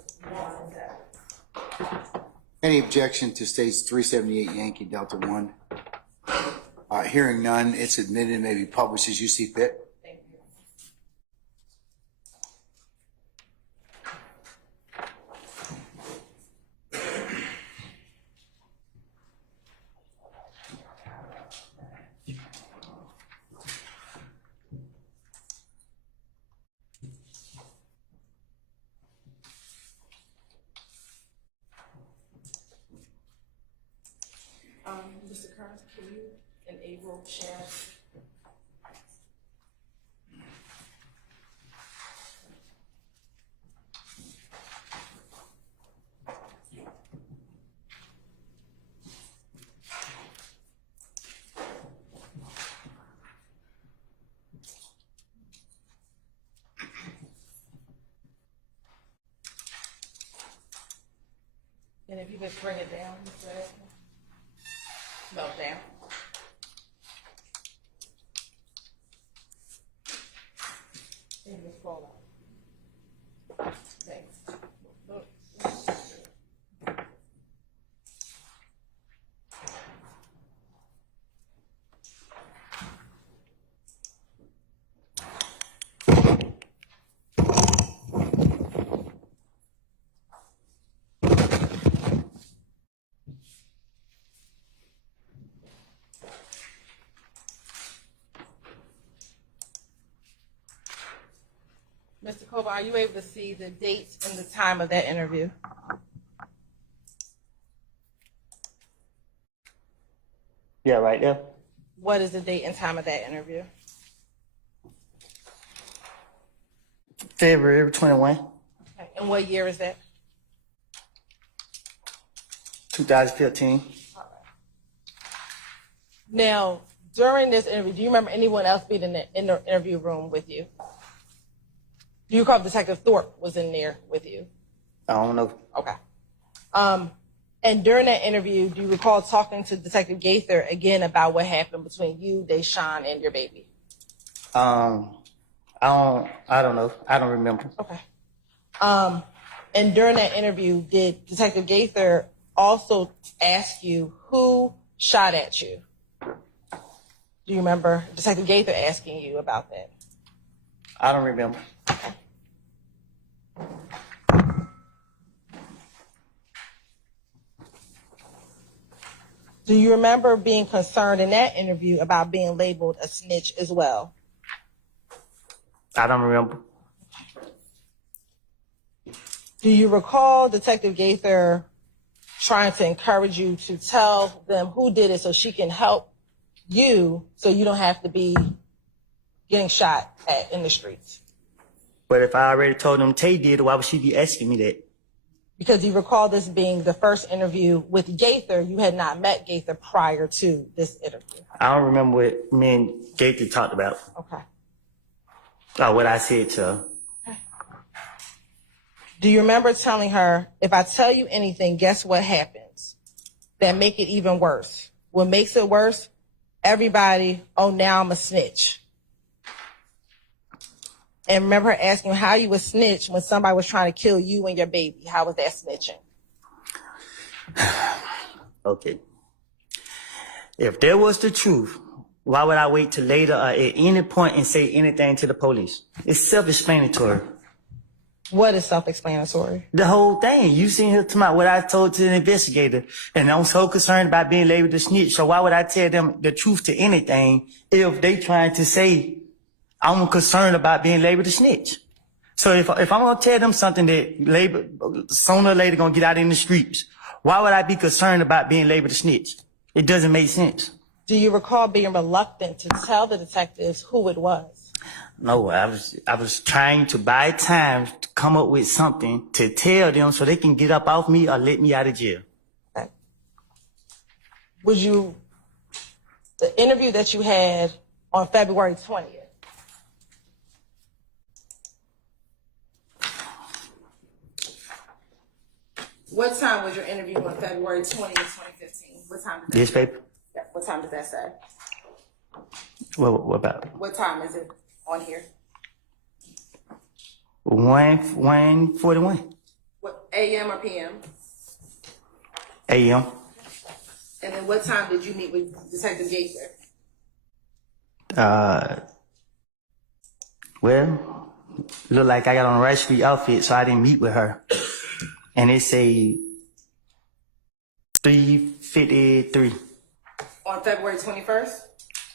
1. Any objection to states 378 Yankee Delta 1? Hearing none, it's admitted and may be published as you see fit. Thank you. Mr. Kearns, can you enable share? And if you could bring it down, Mr. Edmund. No, down. And just fall out. Thanks. Mr. Copeland, are you able to see the date and the time of that interview? Yeah, right there. What is the date and time of that interview? February 21, Okay. And what year is that? 2015. Now, during this interview, do you remember anyone else being in the interview room with you? Do you recall Detective Thorpe was in there with you? I don't know. Okay. And during that interview, do you recall talking to Detective Gaither again about what happened between you, Deshaun, and your baby? I don't know. I don't remember. Okay. And during that interview, did Detective Gaither also ask you who shot at you? Do you remember Detective Gaither asking you about that? I don't remember. Do you remember being concerned in that interview about being labeled a snitch as well? I don't remember. Do you recall Detective Gaither trying to encourage you to tell them who did it so she can help you so you don't have to be getting shot at in the streets? But if I already told them Tay did, why would she be asking me that? Because you recall this being the first interview with Gaither. You had not met Gaither prior to this interview. I don't remember what me and Gaither talked about. Okay. Or what I said to her. Do you remember telling her, if I tell you anything, guess what happens? That make it even worse. What makes it worse? Everybody, oh, now I'm a snitch. And remember her asking how you would snitch when somebody was trying to kill you and your baby. How was that snitching? Okay. If there was the truth, why would I wait till later or at any point and say anything to the police? It's self-explanatory. What is self-explanatory? The whole thing. You seen here tonight what I told to the investigator. And I'm so concerned about being labeled a snitch. So why would I tell them the truth to anything if they trying to say I'm concerned about being labeled a snitch? So if I'm gonna tell them something that sooner or later gonna get out in the streets, why would I be concerned about being labeled a snitch? It doesn't make sense. Do you recall being reluctant to tell the detectives who it was? No, I was trying to buy time to come up with something to tell them so they can get up off me or let me out of jail. Okay. The interview that you had on February 20th, what time was your interview on February 20th, 2015? What time did that This paper? Yeah, what time does that say? What about? What time is it on here? 1:41 What, AM or PM? a.m. And then what time did you meet with Detective Gaither? Well, look like I got on a right street outfit, so I didn't meet with her. And it say 3:53. On February 21st?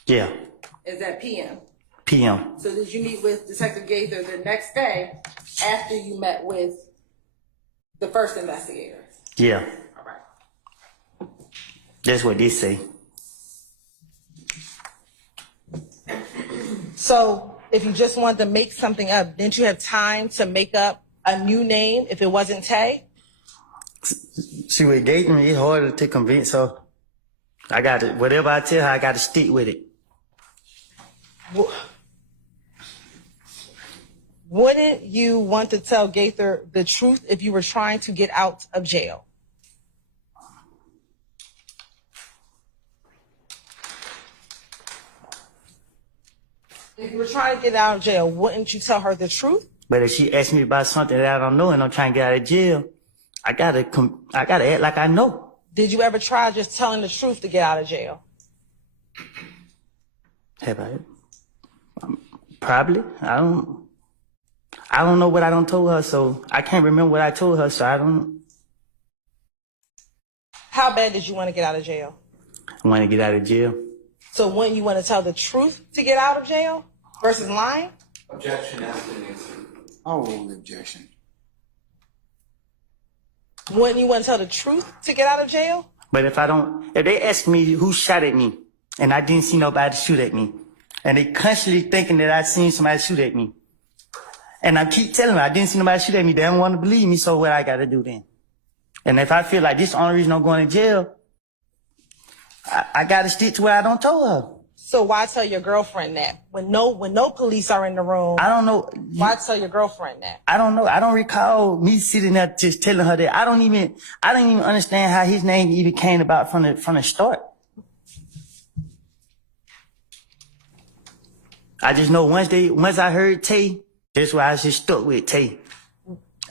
Yeah, Is that PM? PM. So did you meet with Detective Gaither the next day after you met with the first investigator? Yeah, All right. that's what they say. So if you just wanted to make something up, didn't you have time to make up a new name if it wasn't Tay? See, with Gaten, it's harder to convince her. I got to, whatever I tell her, I got to stick with it. Wouldn't you want to tell Gaither the truth if you were trying to get out of jail? If you were trying to get out of jail, wouldn't you tell her the truth? But if she asks me about something that I don't know and I'm trying to get out of jail, I gotta act like I know. Did you ever try just telling the truth to get out of jail? Have I? Probably. I don't know what I don't told her, so I can't remember what I told her, so I don't. How bad did you want to get out of jail? I want to get out of jail. So wouldn't you want to tell the truth to get out of jail versus lying? Objection has been answered. Oh, objection. Wouldn't you want to tell the truth to get out of jail? But if they ask me who shot at me, and I didn't see nobody shoot at me, and they constantly thinking that I seen somebody shoot at me, and I keep telling them I didn't see nobody shoot at me, they don't want to believe me, so what I got to do then? And if I feel like this is the only reason I'm going to jail, I got to stick to what I don't tell her. So why tell your girlfriend that when no police are in the room? I don't know. Why tell your girlfriend that? I don't know. I don't recall me sitting there just telling her that. I don't even understand how his name even came about from the start. I just know once I heard Tay, that's why I just stuck with Tay.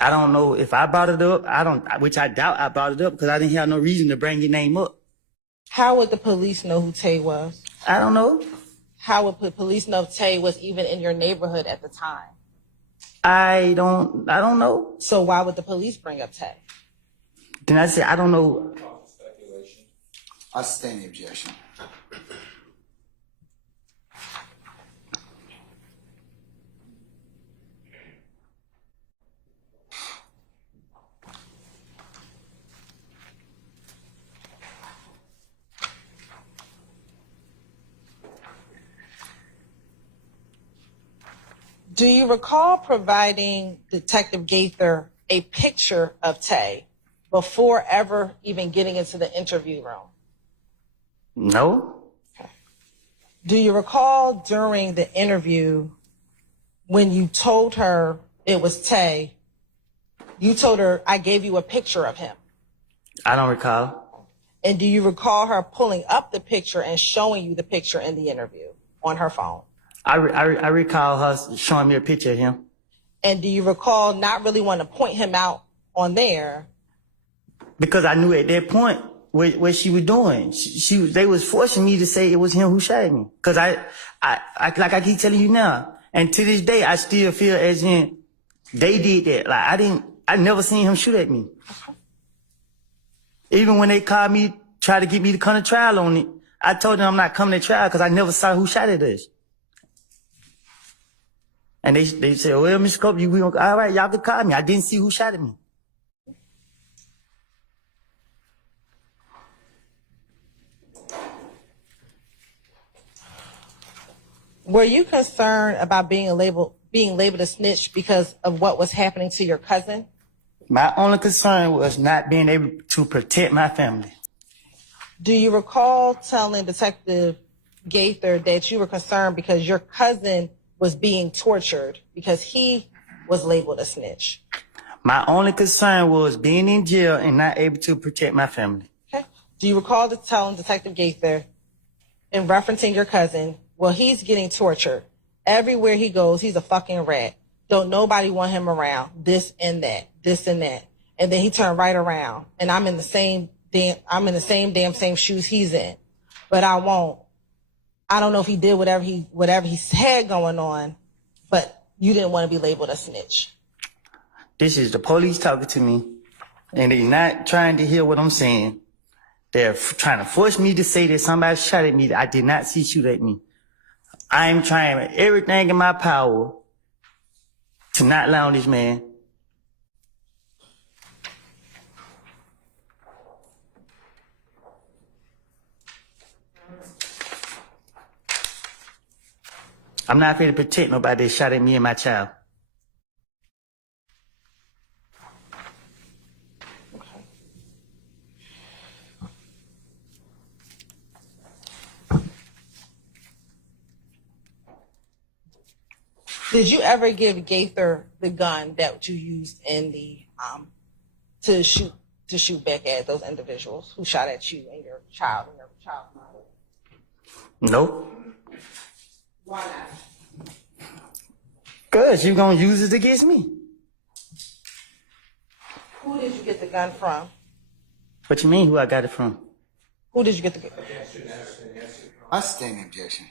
I don't know if I brought it up. Which I doubt I brought it up because I didn't have no reason to bring your name up. How would the police know who Tay was? I don't know. How would the police know Tay was even in your neighborhood at the time? I don't know. So why would the police bring up Tay? Then I said, I don't know. I sustain the objection. Do you recall providing Detective Gaither a picture of Tay before ever even getting into the interview room? No. Do you recall during the interview when you told her it was Tay, you told her, I gave you a picture of him? I don't recall. And do you recall her pulling up the picture and showing you the picture in the interview on her phone? I recall her showing me a picture of him. And do you recall not really wanting to point him out on there? Because I knew at that point what she was doing. They was forcing me to say it was him who shot me. Because I like I keep telling you now, and to this day I still feel as in they did that. Like I never seen him shoot at me. Even when they called me, tried to get me to come to trial on it, I told them I'm not coming to trial because I never saw who shot at us. And they said, well, Mr. Copeland, we gonna, all right, y'all can call me. I didn't see who shot at me. Were you concerned about being labeled a snitch because of what was happening to your cousin? My only concern was not being able to protect my family. Do you recall telling Detective Gaither that you were concerned because your cousin was being tortured because he was labeled a snitch? My only concern was being in jail and not able to protect my family. Okay. Do you recall telling Detective Gaither, in referencing your cousin, well, he's getting tortured. Everywhere he goes, he's a fucking rat. Don't nobody want him around. This and that. And then he turned right around. And I'm in the same damn shoes he's in. But I won't I don't know if he did whatever he had going on, but you didn't want to be labeled a snitch. This is the police talking to me, and they're not trying to hear what I'm saying. They're trying to force me to say that somebody shot at me that I did not see shoot at me. I am trying everything in my power to not lie on this man. I'm not here to protect nobody that shot at me and my child. Did you ever give Gaither the gun that you used in the to shoot back at those individuals who shot at you and your child and your child's mother? Nope. Why not? Cause you gonna use it against me. Who did you get the gun from? What you mean who I got it from? Who did you get the gun? I stand objection.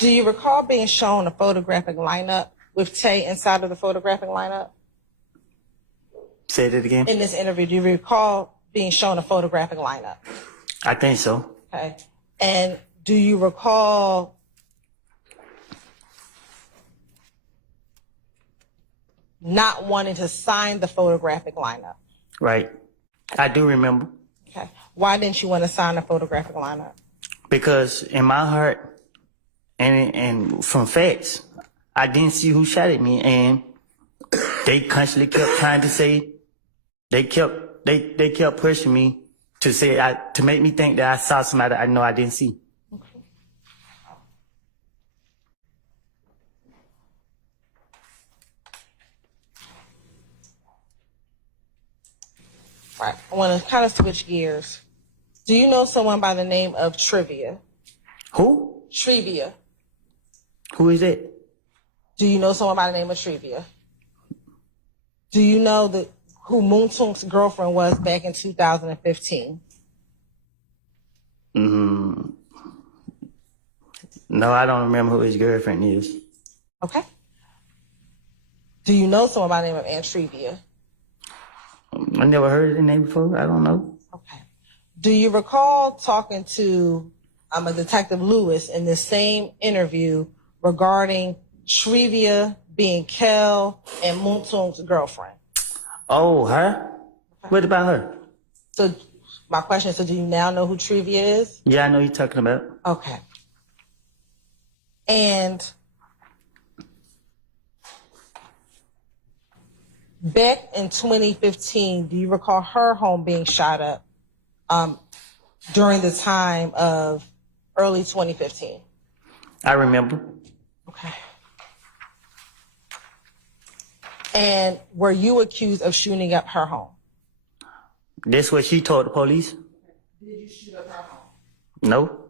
Do you recall being shown a photographic lineup with Tay inside of the photographic lineup? Say that again. In this interview, do you recall being shown a photographic lineup? I think so. Okay. And do you recall not wanting to sign the photographic lineup? Right. I do remember. Okay. Why didn't you want to sign the photographic lineup? Because in my heart, and from facts, I didn't see who shot at me, and they constantly kept trying to say, they kept pushing me to say, to make me think that I saw somebody I know I didn't see. Okay. Right. I want to kind of switch gears. Do you know someone by the name of Trivia? Who? Trivia. Who is it? Do you know someone by the name of Trivia? Do you know who Moontunk's girlfriend was back in 2015? No, I don't remember who his girlfriend is. Okay. Do you know someone by the name of Aunt Trivia? I never heard the name before. I don't know. Okay. Do you recall talking to a Detective Lewis in the same interview regarding Trivia being Kel and Moontunk's girlfriend? Oh, her? Okay. What about her? So my question is, so do you now know who Trivia is? Yeah, I know you're talking about. Okay. And back in 2015, do you recall her home being shot up during the time of early 2015? I remember. Okay. And were you accused of shooting up her home? That's what she told the police. Did you shoot up her home? No.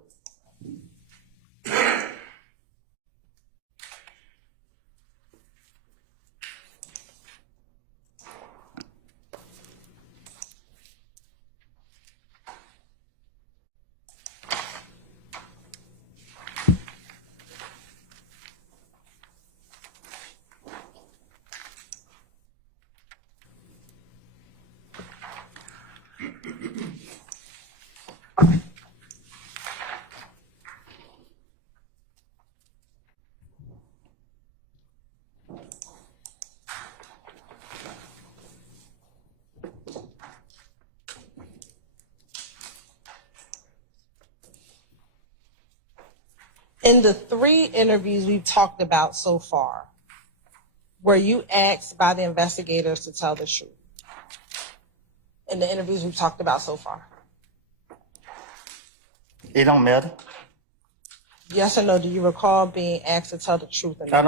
In the 3 interviews we've talked about so far, were you asked by the investigators to tell the truth? In the interviews we've talked about so far? It don't matter. Yes or no? Do you recall being asked to tell the truth? I don't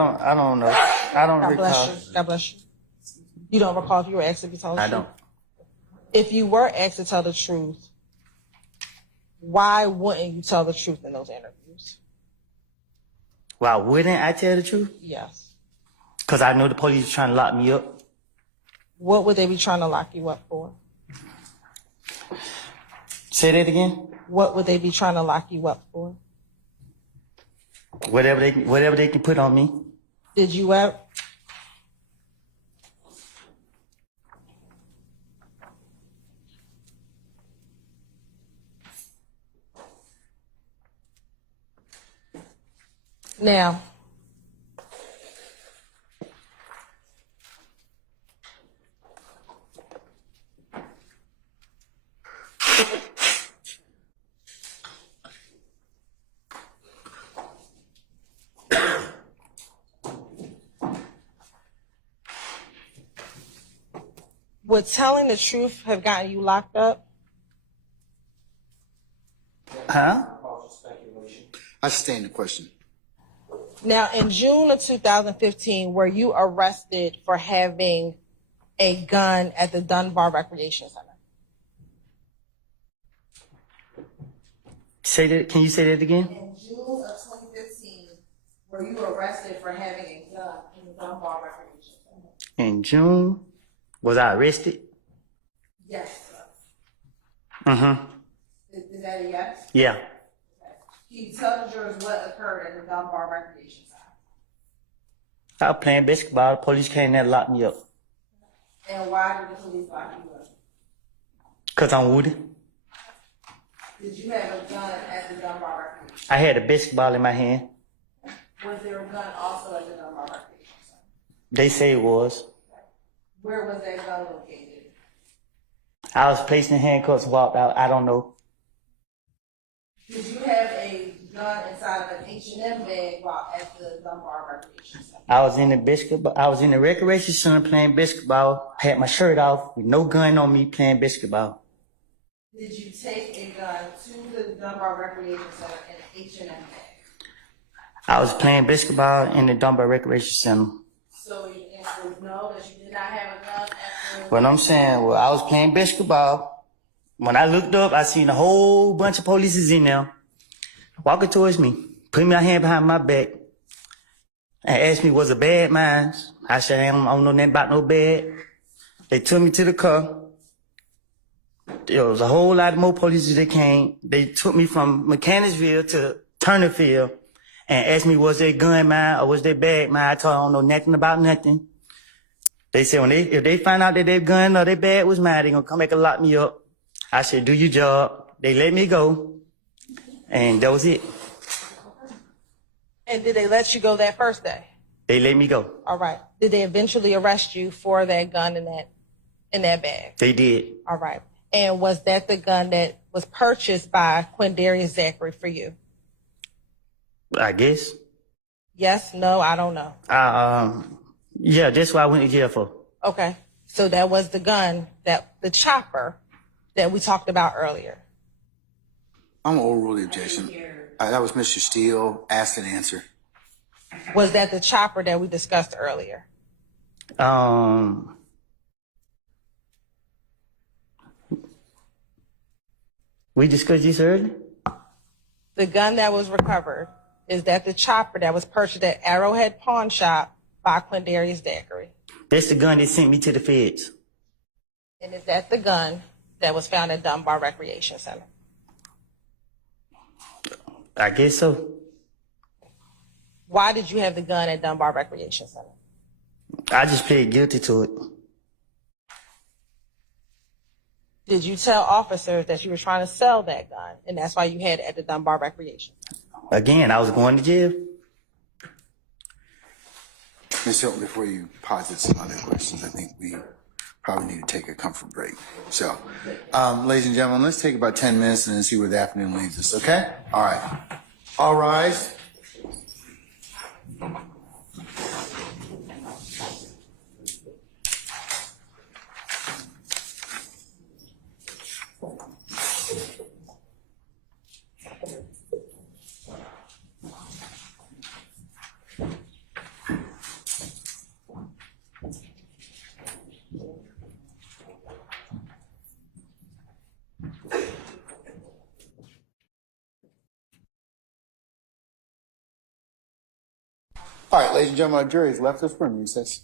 know. I don't God recall. bless you. God bless you. You don't recall if you were asked to tell the I truth? don't. If you were asked to tell the truth, why wouldn't you tell the truth in those interviews? Why wouldn't I tell the truth? Yes. Because I know the police are trying to lock me up. What would they be trying to lock you up for? Say that again? What would they be trying to lock you up for? Whatever they can put on me. Did you ever? Now, would telling the truth have gotten you locked up? Huh? I sustain the question. Now, in June of 2015, were you arrested for having a gun at the Dunbar Recreation Center? Say that. Can you say that again? In June of 2015, were you arrested for having a gun in the Dunbar Recreation Center? In June, was I arrested? Yes, sir. Mm-hmm. Is that a yes? Yeah. Can you tell the jurors what occurred at the Dunbar Recreation Center? I was playing basketball. The police came there and locked me up. And why did the police lock you up? Because I'm Woody. Did you have a gun at the Dunbar Recreation I had a basketball in my hand. Center? Was there a gun also at the Dunbar Recreation Center? They say it was. Where was that gun located? I was placed in handcuffs and walked out. I don't know. Did you have a gun inside of an H&M bag while at the Dunbar Recreation Center? I was in the basketball. I was in the recreation center playing basketball. I had my shirt off with no gun on me playing basketball. Did you take a gun to the Dunbar Recreation Center in an H&M bag? I was playing basketball in the Dunbar Recreation Center. So you answer is no, that you did not have a gun at the... What I'm saying, well, I was playing basketball. When I looked up, I seen a whole bunch of police in there walking towards me, putting my hand behind my back, and asked me, was it bad mine? I said, I don't know nothing about no bad. They took me to the car. There was a whole lot more police that came. They took me from Mechanicsville to Turnerfield and asked me, was that gun mine or was that bag mine? I told them I don't know nothing about nothing. They said, if they find out that their gun or their bag was mine, they gonna come back and lock me up. I said, do your job. They let me go. And that was it. And did they let you go that first day? They let me go. All right. Did they eventually arrest you for that gun in that bag? They did. All right. And was that the gun that was purchased by Quindarius Zachary for you? I guess. Yes, no, I don't know. Yeah, that's what I went to jail for. Okay. So that was the gun, the chopper that we talked about earlier. I'm gonna overrule the objection. That was Mr. Steele. Asked and answer. Was that the chopper that we discussed earlier? We discussed this earlier? The gun that was recovered, is that the chopper that was purchased at Arrowhead Pawn Shop by Quindarius Zachary? That's the gun that sent me to the feds. And is that the gun that was found at Dunbar Recreation Center? I guess so. Why did you have the gun at Dunbar Recreation Center? I just pleaded guilty to it. Did you tell officers that you were trying to sell that gun, and that's why you had it at the Dunbar Recreation Center? Again, I was going to jail. Ms. Hilton, before you posit some other questions, I think we probably need to take a comfort break. So, ladies and gentlemen, let's take about 10 minutes and then see where the afternoon leads us, okay? All right. All rise. Ladies and gentlemen, our jury has left us for recess.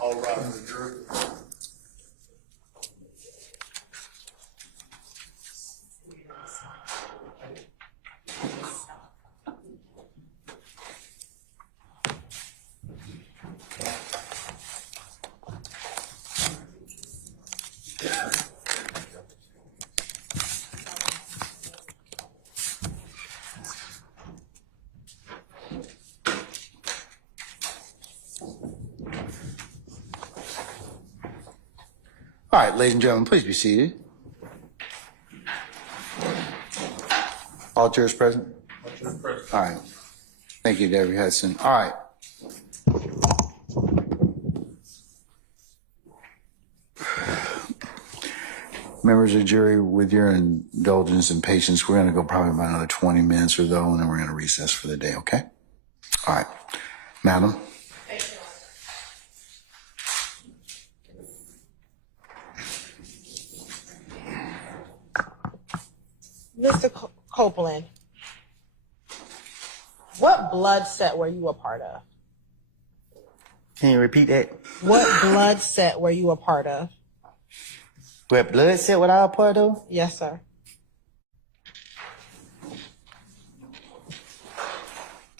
All rise for the jury. All right, ladies and gentlemen, please be seated. All jurors present? All right. Thank you, Debbie Hudson. All right. Members of the jury, with your indulgence and patience, we're going to go probably about another 20 minutes or so, and then we're going to recess for the day, okay? All right. Madam? Mr. Copeland, what blood set were you a part of? Can you repeat that? What blood set were you a part of? What blood set what I was part of? Yes, sir.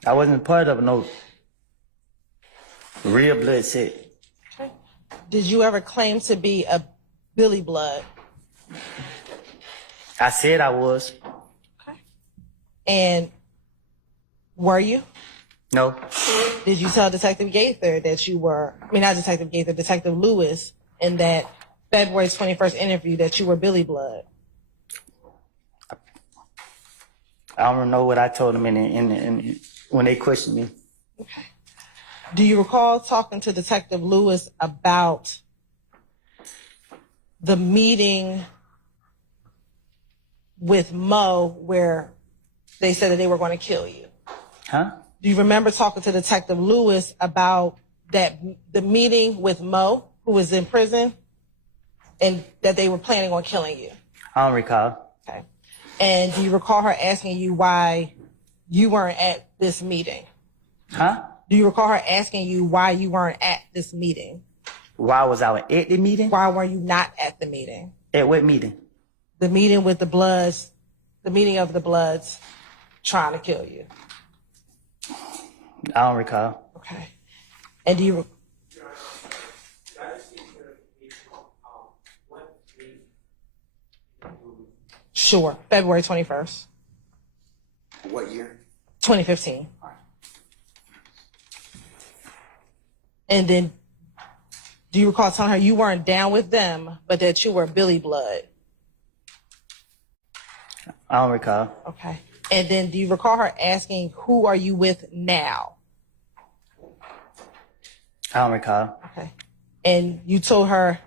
I wasn't part of no real blood set. Okay. Did you ever claim to be a Billy Blood? I said I was. Okay. And were you? No. Did you tell Detective Gaither that you were, not Detective Gaither, Detective Lewis, in that February 21st interview that you were Billy Blood? I don't know what I told them in when they questioned me. Okay. Do you recall talking to Detective Lewis about the meeting with Mo where they said that they were going to kill you? Huh? Do you remember talking to Detective Lewis about the meeting with Mo, who was in prison, and that they were planning on killing you? I don't recall. Okay. And do you recall her asking you why you weren't at this meeting? Huh? Do you recall her asking you why you weren't at this meeting? Why was I at the meeting? Why were you not at the meeting? At what meeting? The meeting with the Bloods, the meeting of the Bloods trying to kill you. I don't recall. Okay. And do you, sure, February 21st, What year? 2015. And then, do you recall telling her you weren't down with them, but that you were Billy Blood? I don't recall. Okay. And then, do you recall her asking, who are you with now? I don't recall. Okay. And you told her,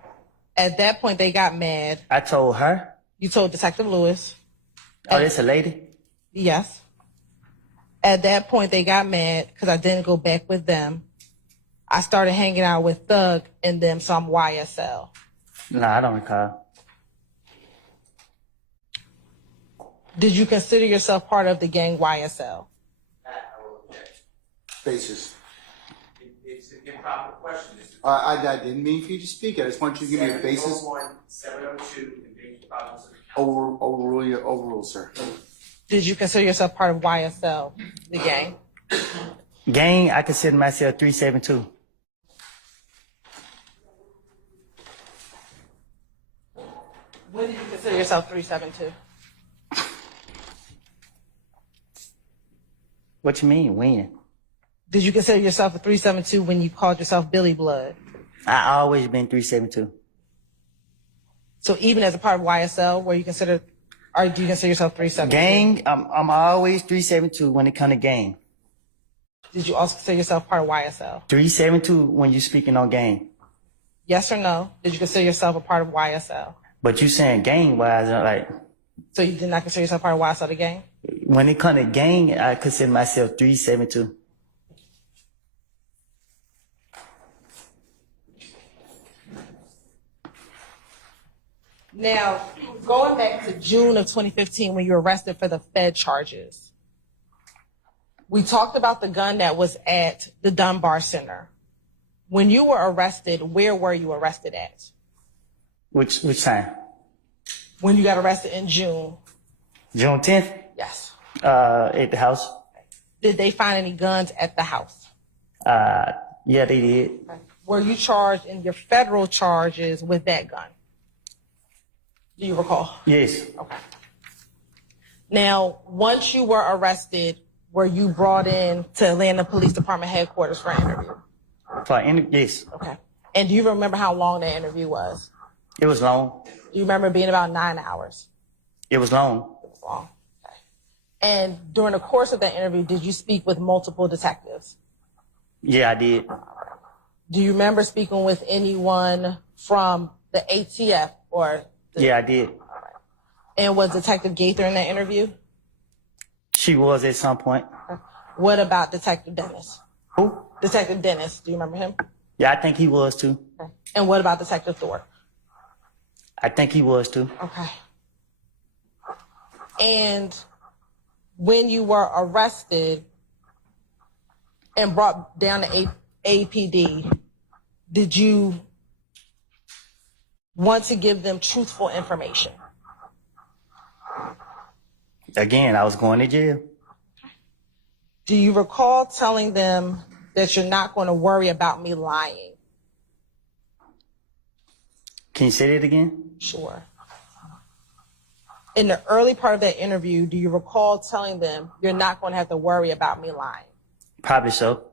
at that point, they got mad. I told her. You told Detective Lewis. Oh, this a lady? Yes. At that point, they got mad because I didn't go back with them. I started hanging out with Thug and them, so I'm YSL. No, I don't recall. Did you consider yourself part of the gang YSL? Basis. It's an improper question. I didn't mean for you to speak. I just want you to give me a basis. 702, endangered province of the Overrule, sir. Did you consider yourself part of YSL, the gang? Gang, I consider myself 372. When did you consider yourself 372? What you mean, when? Did you consider yourself a 372 when you called yourself Billy Blood? I always been 372. So even as a part of YSL, were you considered, or do you consider yourself 372? Gang, I'm always 372 when it come to gang. Did you also consider yourself part of YSL? 372 when you speaking on gang. Yes or no? Did you consider yourself a part of YSL? But you saying gang wise, like, So you did not consider yourself part of YSL, the gang? when it come to gang, I consider myself 372. Now, going back to June of 2015 when you were arrested for the Fed charges, we talked about the gun that was at the Dunbar Center. When you were arrested, where were you arrested at? Which time? When you got arrested in June? June 10th? Yes. At the house. Did they find any guns at the house? Yeah, they did. Were you charged in your federal charges with that gun? Do you recall? Yes. Okay. Now, once you were arrested, were you brought in to Atlanta Police Department headquarters for an interview? Yes. Okay. And do you remember how long that interview was? It was long. Do you remember it being about 9 hours? It was long. It was long. Okay. And during the course of that interview, did you speak with multiple detectives? Yeah, I did. Do you remember speaking with anyone from the ATF or? Yeah, I did. And was Detective Gaither in that interview? She was at some point. What about Detective Dennis? Who? Detective Dennis, do you remember him? Yeah, I think he was too. Okay. And what about Detective Thorpe? I think he was too. Okay. And when you were arrested and brought down to APD, did you want to give them truthful information? Again, I was going to jail. Do you recall telling them that you're not going to worry about me lying? Can you say that again? Sure. In the early part of that interview, do you recall telling them you're not going to have to worry about me lying? Probably so.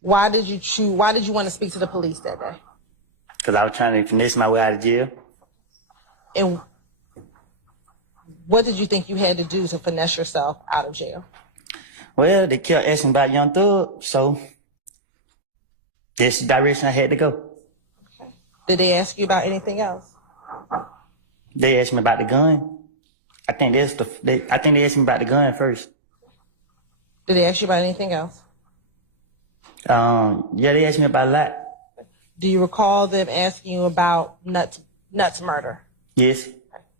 Why did you want to speak to the police that day? Because I was trying to finesse my way out of jail. And what did you think you had to do to finesse yourself out of jail? Well, they kept asking about Young Thug, so that's the direction I had to go. Did they ask you about anything else? They asked me about the gun. I think they asked me about the gun first. Did they ask you about anything else? Yeah, they asked me about a lot. Do you recall them asking you about Nuts murder? Yes.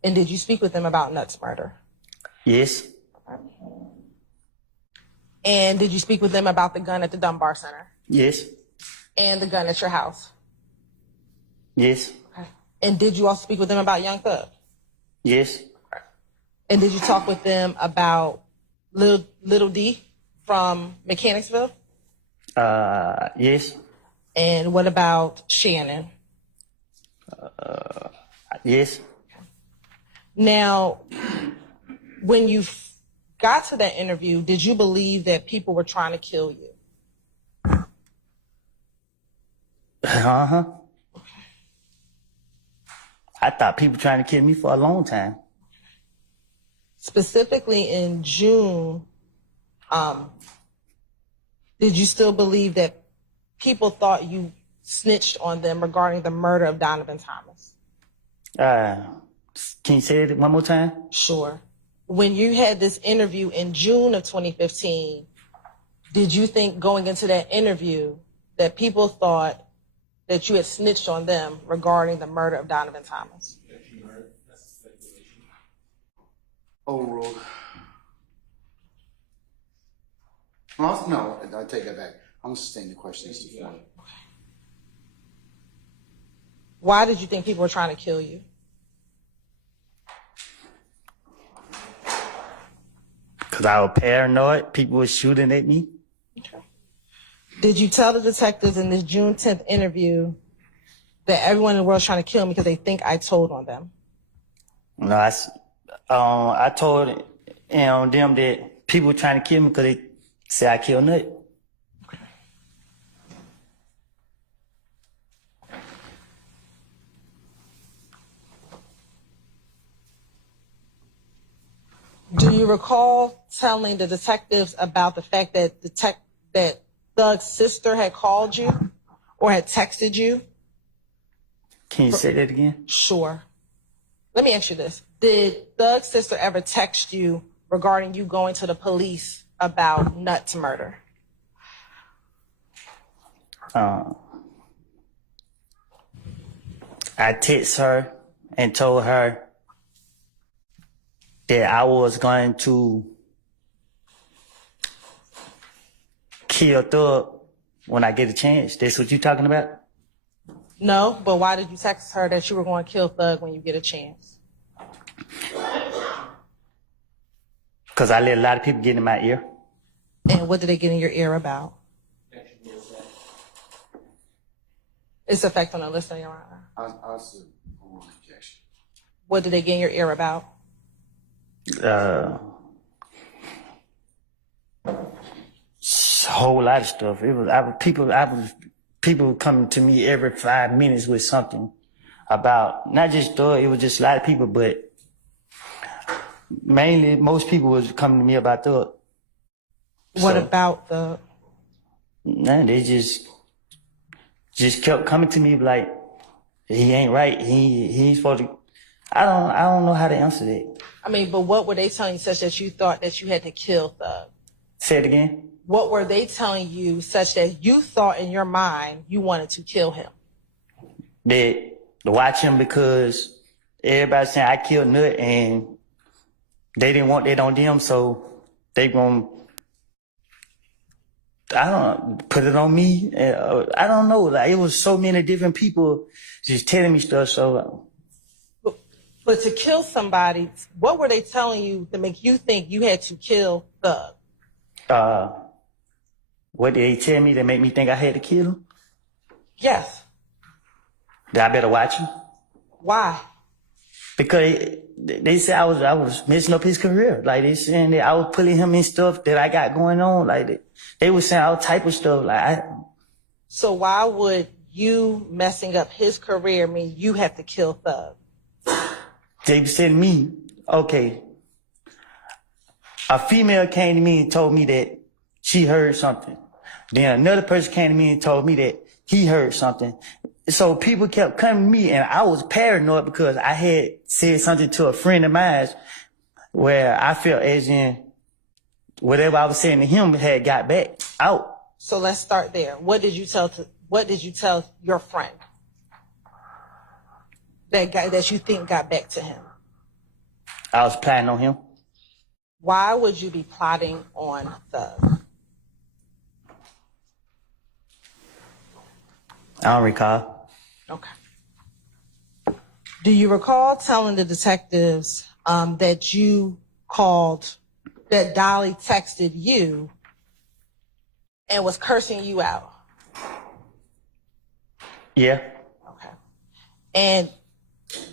And did you speak with them about Nuts murder? Yes. And did you speak with them about the gun at the Dunbar Center? Yes. And the gun at your house? Yes. And did you also speak with them about Young Thug? Yes. And did you talk with them about Little D from Mechanicsville? Yes. And what about Shannon? Yes. Now, when you got to that interview, did you believe that people were trying to kill you? Uh-huh. I thought people trying to kill me for a long time. Specifically in June, did you still believe that people thought you snitched on them regarding the murder of Donovan Thomas? Can you say it one more time? Sure. When you had this interview in June of 2015, did you think going into that interview that people thought that you had snitched on them regarding the murder of Donovan Thomas? Overruled. Well, no, I take that back. I'm sustain the question as to form. Why did you think people were trying to kill you? Because I was paranoid. People were shooting at me. Okay. Did you tell the detectives in this June 10th interview that everyone in the world is trying to kill me because they think I told on them? No, I told them that people were trying to kill me because they said I killed Nut. Do you recall telling the detectives about the fact that that Thug's sister had called you or had texted you? Can you say that again? Sure. Let me ask you this. Did Thug's sister ever text you regarding you going to the police about Nuts murder? I texted her and told her that I was going to kill Thug when I get a chance. That's what you talking about? No, but why did you text her that you were going to kill Thug when you get a chance? Because I let a lot of people get in my ear. And what did they get in your ear about? Its effect on the listener, Your Honor. Objection. What did they get in your ear about? A whole lot of stuff. People coming to me every 5 minutes with something about not just Thug. It was just a lot of people, but mainly most people was coming to me about Thug. What about the? Nah, they just kept coming to me like he ain't right. He ain't supposed to. I don't know how to answer that. I mean, but what were they telling you such that you thought that you had to kill Thug? Say it again. What were they telling you such that you thought in your mind you wanted to kill him? That to watch him because everybody saying I killed Nut and they didn't want that on them, so they gonna put it on me. I don't know. Like it was so many different people just telling me stuff. So, but to kill somebody, what were they telling you to make you think you had to kill Thug? what did they tell me that made me think I had to kill him? Yes. That I better watch him? Why? Because they said I was messing up his career. Like they saying that I was pulling him in stuff that I got going on. Like they was saying all type of stuff. So why would you messing up his career mean you have to kill Thug? They said to me, okay, a female came to me and told me that she heard something. Then another person came to me and told me that he heard something. So people kept coming to me and I was paranoid because I had said something to a friend of mine where I felt as in whatever I was saying to him had got back out. So let's start there. What did you tell your friend? That guy that you think got back to him? I was planning on him. Why would you be plotting on Thug? I don't recall. Okay. Do you recall telling the detectives that you called, that Dolly texted you and was cursing you out? Yeah. Okay. And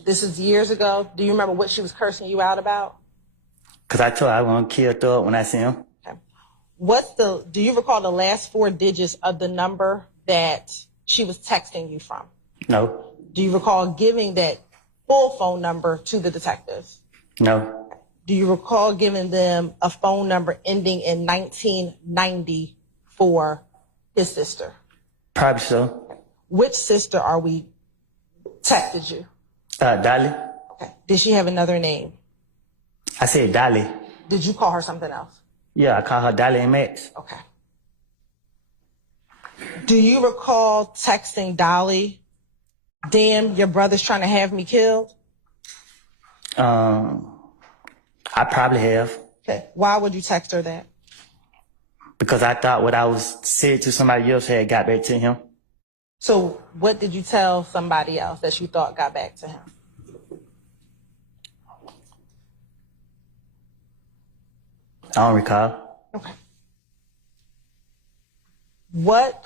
this is years ago. Do you remember what she was cursing you out about? Because I told her I was going to kill Thug when I see him. Okay. Do you recall the last 4 digits of the number that she was texting you from? No. Do you recall giving that full phone number to the detectives? No. Do you recall giving them a phone number ending in 1990 for his sister? Probably so. Which sister are we texted you? Dolly. Okay. Did she have another name? I said Dolly. Did you call her something else? Yeah, I call her Dolly and Max. Okay. Do you recall texting Dolly, damn, your brother's trying to have me killed? I probably have. Okay. Why would you text her that? Because I thought what I was said to somebody else had got back to him. So what did you tell somebody else that you thought got back to him? I don't recall. Okay. What,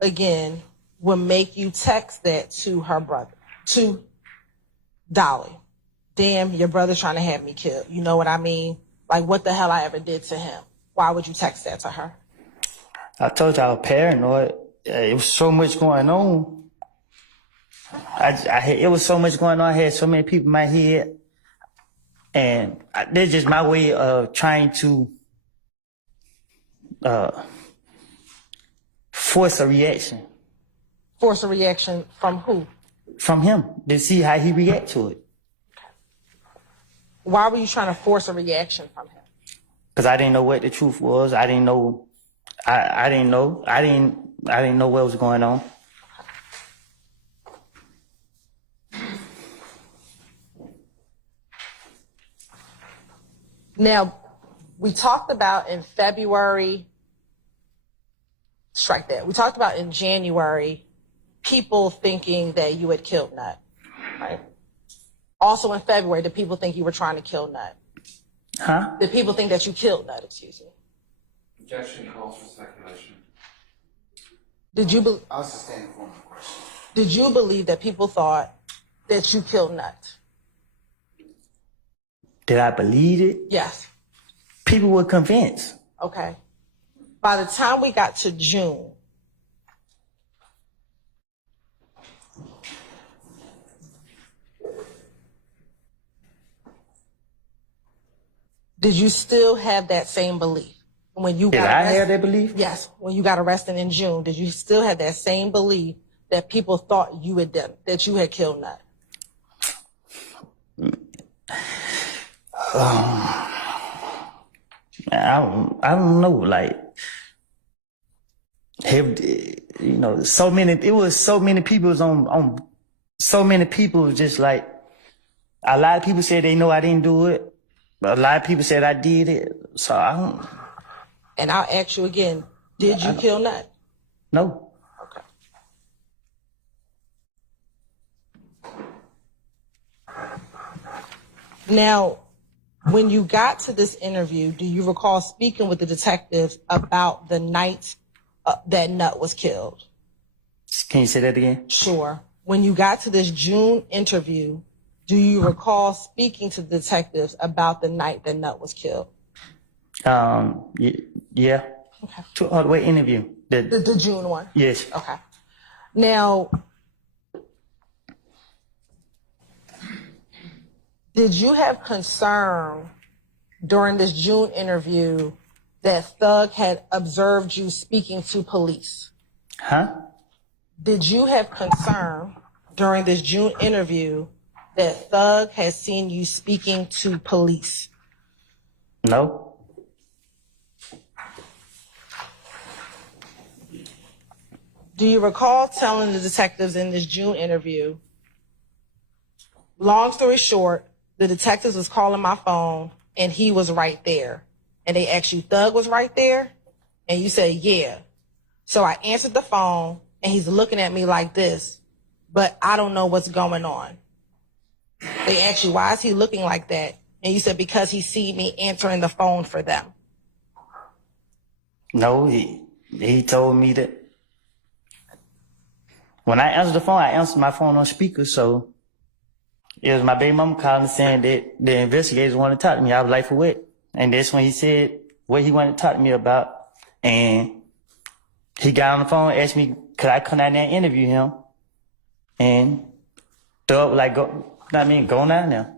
again, would make you text that to her brother, to Dolly? Damn, your brother's trying to have me killed. You know what I mean? Like, what the hell I ever did to him? Why would you text that to her? I told you I was paranoid. It was so much going on. It was so much going on. I had so many people in my head. And that's just my way of trying to force a reaction. Force a reaction from who? From him, to see how he react to it. Why were you trying to force a reaction from him? Because I didn't know what the truth was. I didn't know. I didn't know. I didn't know what was going on. Now, we talked about in February strike that. We talked about in January, people thinking that you had killed Nut, right? Also in February, did people think you were trying to kill Nut? Huh? Did people think that you killed Nut, excuse me? Objection calls for speculation. I'll sustain the formal question. Did you believe that people thought that you killed Nut? Did I believe it? Yes. People were convinced. Okay. By the time we got to June, did you still have that same belief? When you Did got I arrested? have that belief? Yes. When you got arrested in June, did you still have that same belief that people thought you had done, that you had killed Nut? I don't know, like, so many people was on so many people was just like, a lot of people said they know I didn't do it. A lot of people said I did it. So I don't And I'll ask you again, did you kill Nut? know. Okay. Now, when you got to this interview, do you recall speaking with the detectives about the night that Nut was killed? Can you say that again? Sure. When you got to this June interview, do you recall speaking to the detectives about the night that Nut was killed? Yeah. Okay. To wait, interview. The June one? Yes. Okay. Now, did you have concern during this June interview that Thug had observed you speaking to police? Huh? Did you have concern during this June interview that Thug had seen you speaking to police? No. Do you recall telling the detectives in this June interview, long story short, the detectives was calling my phone and he was right there. And they asked you, Thug was right there? And you said, yeah. So I answered the phone and he's looking at me like this, but I don't know what's going on. They asked you, why is he looking like that? And you said, because he see me answering the phone for them. No, he told me that when I answered the phone, I answered my phone on speaker, so it was my baby mama calling saying that the investigators wanted to talk to me. I was like, for what? And that's when he said what he wanted to talk to me about. And he got on the phone and asked me, could I come down there and interview him? And Thug was like, go down there.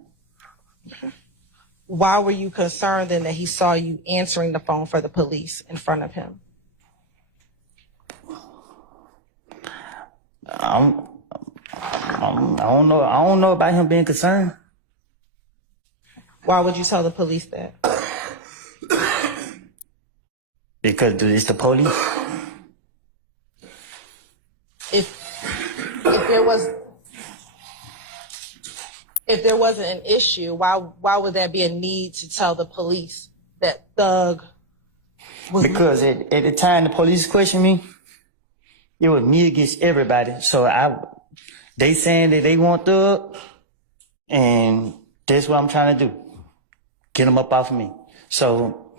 Why were you concerned then that he saw you answering the phone for the police in front of him? I don't know about him being concerned. Why would you tell the police that? Because it's the police. If there wasn't an issue, why would there be a need to tell the police that Thug was? Because at the time the police questioned me, it was me against everybody. So they saying that they want Thug, and that's what I'm trying to do. Get them up off of me. So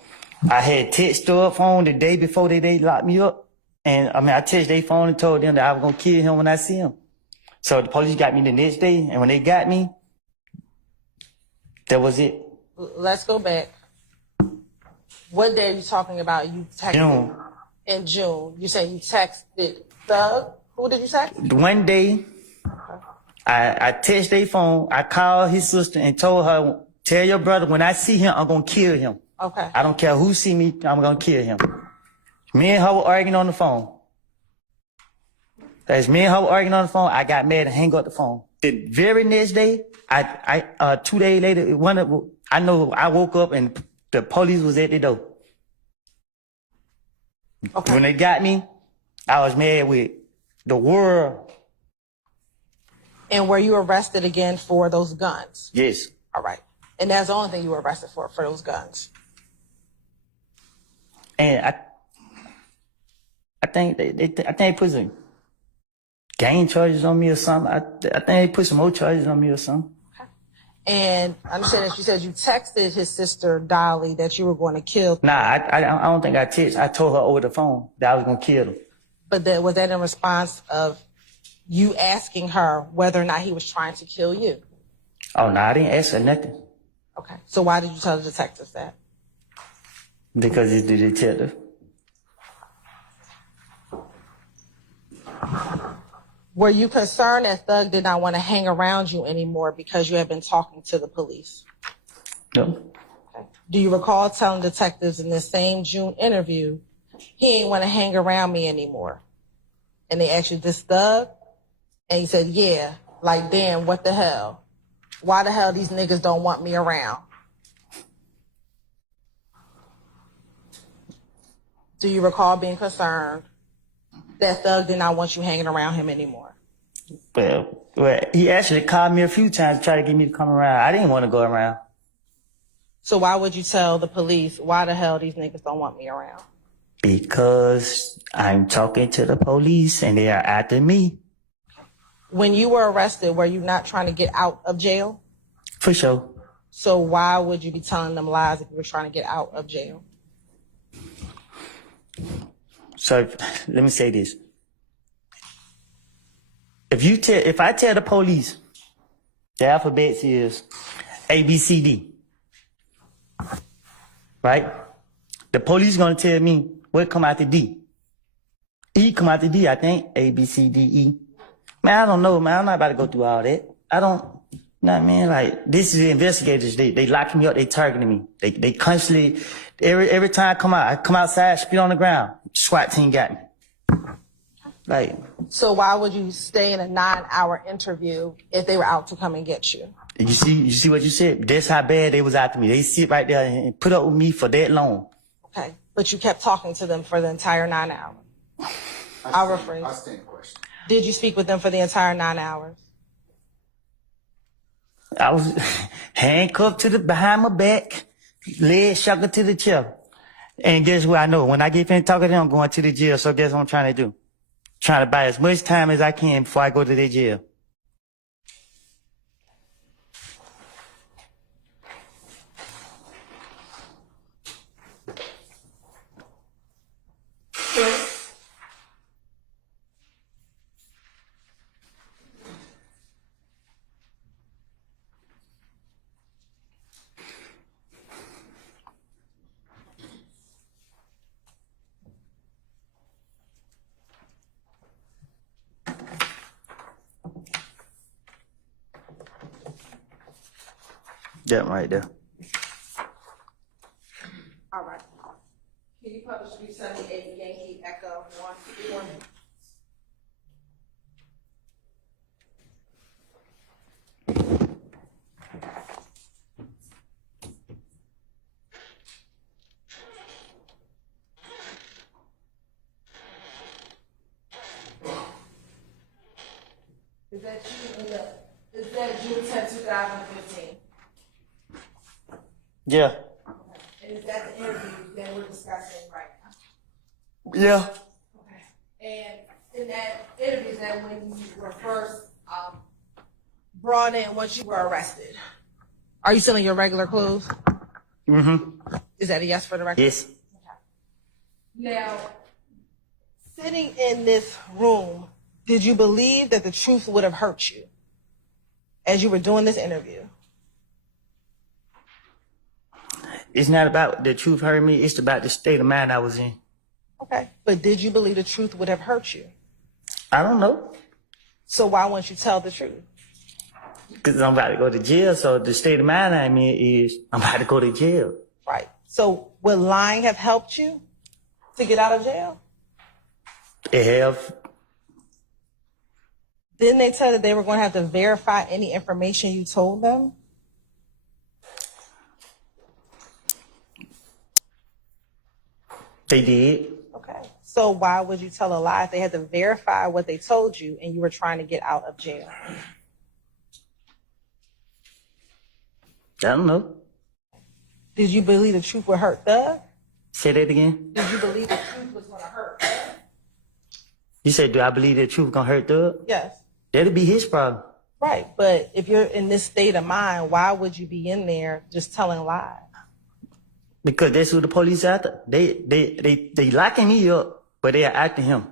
I had text Thug phone the day before they locked me up. And I texted their phone and told them that I was gonna kill him when I see him. So the police got me the next day, and when they got me, that was it. Let's go back. What day are you talking about? You texted June. in June. You say you texted Thug. Who did you text? One day, I texted their phone. I called his sister and told her, tell your brother when I see him, I'm gonna kill him. Okay. I don't care who see me, I'm gonna kill him. Me and her were arguing on the phone. As me and her were arguing on the phone, I got mad and hung up the phone. The very next day, 2 days later, I know I woke up and the police was at the door. Okay. When they got me, I was mad with the world. And were you arrested again for those guns? Yes. All right. And that's the only thing you were arrested for those guns. And I think they put some gang charges on me or something. I think they put some more charges on me or something. And I understand that you said you texted his sister Dolly that you were going to kill. Nah, I don't think I texted. I told her over the phone that I was gonna kill him. But was that in response of you asking her whether or not he was trying to kill you? Oh no, I didn't ask her nothing. Okay. So why did you tell the detectives that? Because he's the detective. Were you concerned that Thug did not want to hang around you anymore because you had been talking to the police? No. Okay. Do you recall telling detectives in this same June interview, he ain't want to hang around me anymore? And they asked you, this Thug? And you said, yeah. Like, damn, what the hell? Why the hell these niggas don't want me around? Do you recall being concerned that Thug did not want you hanging around him anymore? Well, he actually called me a few times to try to get me to come around. I didn't want to go around. So why would you tell the police, why the hell these niggas don't want me around? Because I'm talking to the police and they are after me. When you were arrested, were you not trying to get out of jail? For sure. So why would you be telling them lies if you were trying to get out of jail? So let me say this. If I tell the police the alphabet is A, B, C, D, right? The police gonna tell me what come out the D. E come out the D, I think. A, B, C, D, E. Man, I don't know, man. I'm not about to go through all that. I don't, you know what I mean? Like, this is the investigators. They locking me up. They targeting me. They constantly, every time I come outside, spit on the ground. SWAT team got me. Like. So why would you stay in a 9-hour interview if they were out to come and get you? You see what you said? That's how bad they was after me. They sit right there and put up with me for that long. Okay. But you kept talking to them for the entire 9 hours. I'll rephrase. I'll stand the question. Did you speak with them for the entire 9 hours? I was handcuffed behind my back, legs shackled to the chair. And guess what I know? When I get finished talking to them, I'm going to the jail. So guess what I'm trying to do? Trying to buy as much time as I can before I go to the jail. That right there. All right. Can you publish 378 Yankee Echo 1? Is that June 10, 2015? Yeah. And is that the interview that we're discussing right now? Yeah. Okay. And in that interview, is that when you were first brought in once you were arrested? Are you still in your regular clothes? Mm-hmm. Is that a yes for the record? Yes. Okay. Now, sitting in this room, did you believe that the truth would have hurt you as you were doing this interview? It's not about the truth hurting me. It's about the state of mind I was in. Okay. But did you believe the truth would have hurt you? I don't know. So why won't you tell the truth? Because I'm about to go to jail. So the state of mind I'm in is I'm about to go to jail. Right. So would lying have helped you to get out of jail? It have. Didn't they tell you that they were going to have to verify any information you told them? They did. Okay. So why would you tell a lie if they had to verify what they told you and you were trying to get out of jail? I don't know. Did you believe the truth would hurt Thug? Say that again. Did you believe the truth was going to hurt Thug? You said, do I believe the truth gonna hurt Thug? Yes. That'll be his problem. Right. But if you're in this state of mind, why would you be in there just telling lies? Because that's who the police after. They locking me up, but they are after him.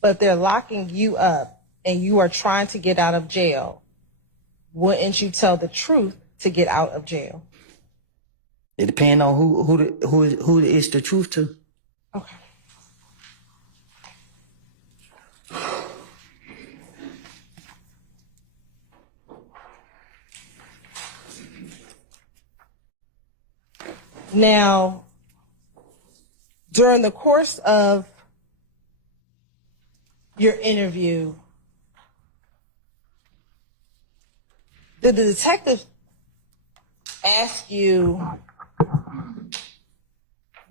But they're locking you up and you are trying to get out of jail. Wouldn't you tell the truth to get out of jail? It depends on who is the truth to. Okay. Now, during the course of your interview, did the detective ask you,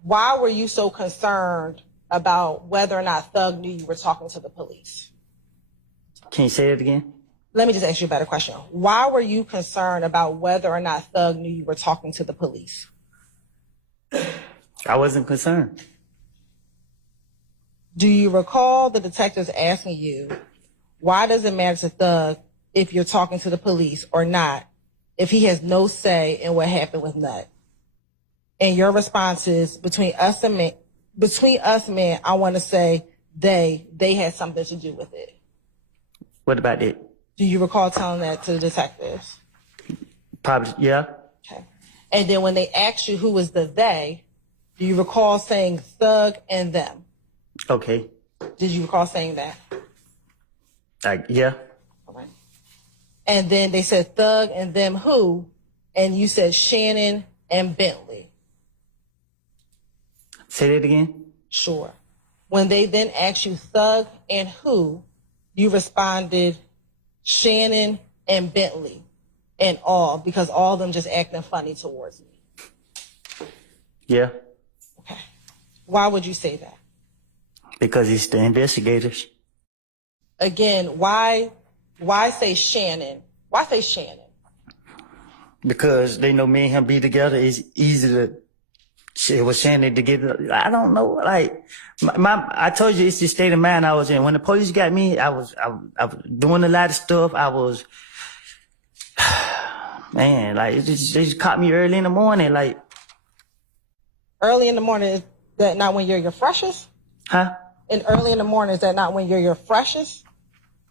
why were you so concerned about whether or not Thug knew you were talking to the police? Can you say it again? Let me just ask you a better question. Why were you concerned about whether or not Thug knew you were talking to the police? I wasn't concerned. Do you recall the detectives asking you, why does it matter to Thug if you're talking to the police or not, if he has no say in what happened with Nut? And your response is, between us men, I want to say they had something to do with it. What about it? Do you recall telling that to the detectives? Probably, yeah. Okay. And then when they asked you who was the they, do you recall saying Thug and them? Okay. Did you recall saying that? Yeah. Okay. And then they said Thug and them who? And you said Shannon and Bentley. Say that again? Sure. When they then asked you Thug and who, you responded Shannon and Bentley and all, because all of them just acting funny towards me. Yeah. Okay. Why would you say that? Because it's the investigators. Again, why say Shannon? Why say Shannon? Because they know me and him be together. It's easy to shit with Shannon to get. I don't know. Like I told you, it's the state of mind I was in. When the police got me, I was doing a lot of stuff. I was, man, like they just caught me early in the morning. Like Early in the morning, is that not when you're your freshest? huh? And early in the morning, is that not when you're your freshest?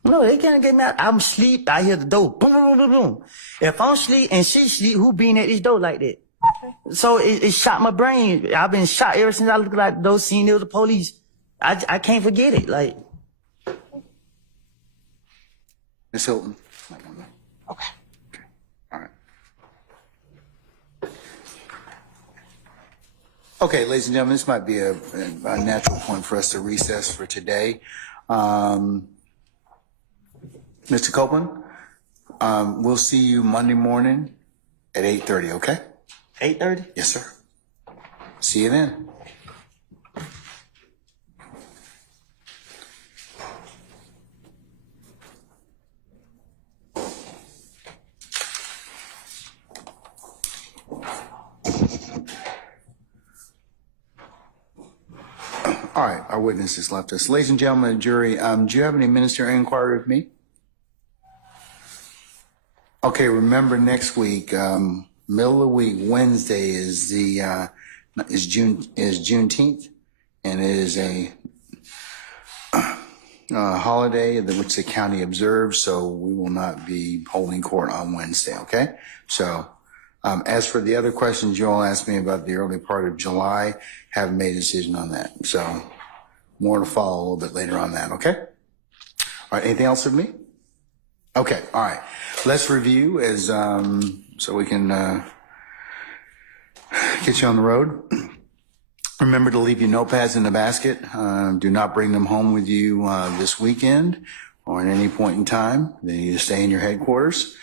No, they can't get me out. I'm asleep. I hear the door. Boom, boom, boom, boom. If I'm asleep and she sleep, who being at this door like that? Okay. So it shot my brain. I've been shot ever since I looked like those seen it was the police. I can't forget it. Like, Ms. Hilton. Okay. All right. Okay, ladies and gentlemen, this might be a natural point for us to recess for today. Mr. Copeland, we'll see you Monday morning at 8:30, okay? 8:30? Yes, sir. See you then. All right, our witness has left us. Ladies and gentlemen of the jury, do you have any ministerial inquiry with me? Okay, remember next week, middle of the week, Wednesday is Juneteenth, and it is a holiday which the county observes, so we will not be holding court on Wednesday, okay? So, as for the other questions you all asked me about the early part of July, haven't made a decision on that. So, more to follow a little bit later on that, okay? All right, anything else with me? Okay, all right. Let's review as so we can get you on the road. Remember to leave your notepads in the basket. Do not bring them home with you this weekend or at any point in time. They need to stay in your headquarters.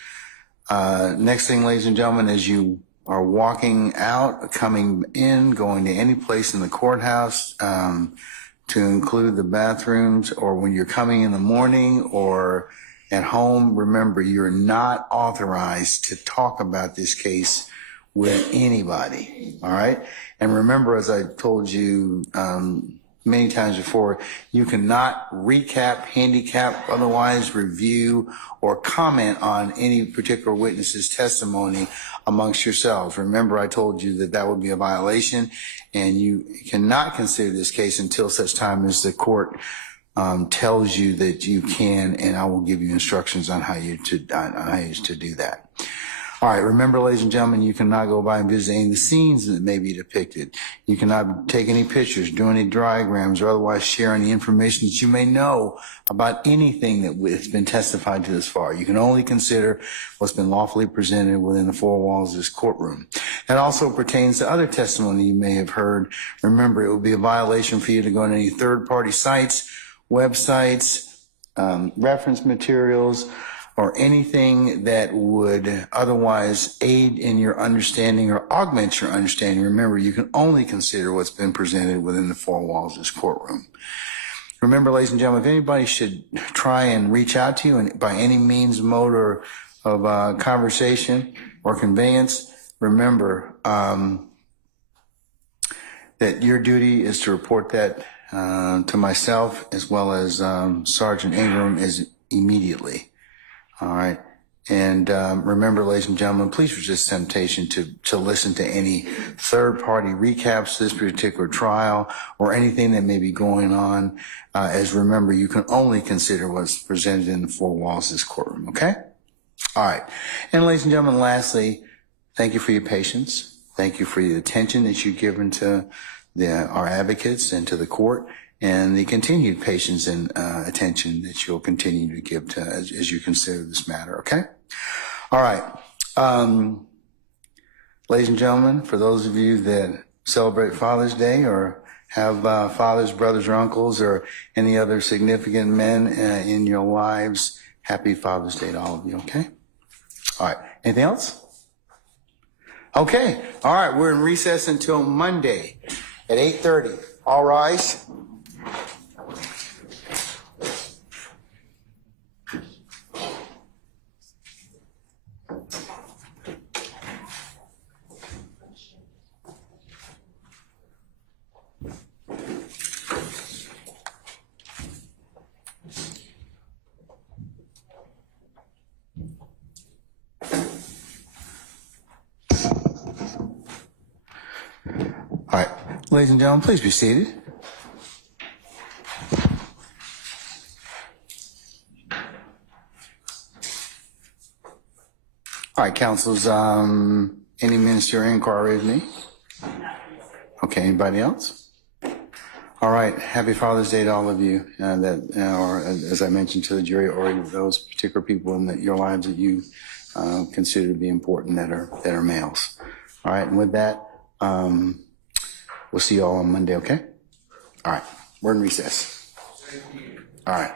Next thing, ladies and gentlemen, as you are walking out, coming in, going to any place in the courthouse, to include the bathrooms, or when you're coming in the morning or at home, remember you're not authorized to talk about this case with anybody, all right? And remember, as I told you many times before, you cannot recap, handicap, otherwise review, or comment on any particular witness's testimony amongst yourselves. Remember, I told you that that would be a violation, and you cannot consider this case until such time as the court tells you that you can, and I will give you instructions on how you to do that. All right, remember, ladies and gentlemen, you cannot go by and visit any of the scenes that may be depicted. You cannot take any pictures, do any diagrams, or otherwise share any information that you may know about anything that has been testified to thus far. You can only consider what's been lawfully presented within the four walls of this courtroom. That also pertains to other testimony you may have heard. Remember, it would be a violation for you to go on any third-party sites, websites, reference materials, or anything that would otherwise aid in your understanding or augment your understanding. Remember, you can only consider what's been presented within the four walls of this courtroom. Remember, ladies and gentlemen, if anybody should try and reach out to you and by any means, mode of conversation or conveyance, remember that your duty is to report that to myself as well as Sergeant Ingram immediately. All right. And remember, ladies and gentlemen, please resist temptation to listen to any third-party recaps of this particular trial or anything that may be going on. As remember, you can only consider what's presented in the four walls of this courtroom, okay? All right. And ladies and gentlemen, lastly, thank you for your patience. Thank you for the attention that you've given to our advocates and to the court, and the continued patience and attention that you'll continue to give to as you consider this matter, okay? All right. Ladies and gentlemen, for those of you that celebrate Father's Day or have fathers, brothers, or uncles, or any other significant men in your lives, happy Father's Day to all of you, okay? All right. Anything else? Okay. All right. We're in recess until Monday at 8:30. All rise. All right, ladies and gentlemen, please be seated. All right, counsels, any ministerial inquiry with me? Okay, anybody else? All right, happy Father's Day to all of you, or as I mentioned to the jury, or those particular people in your lives that you consider to be important that are males. All right, and with that, we'll see you all on Monday, okay? All right, we're in recess. All right.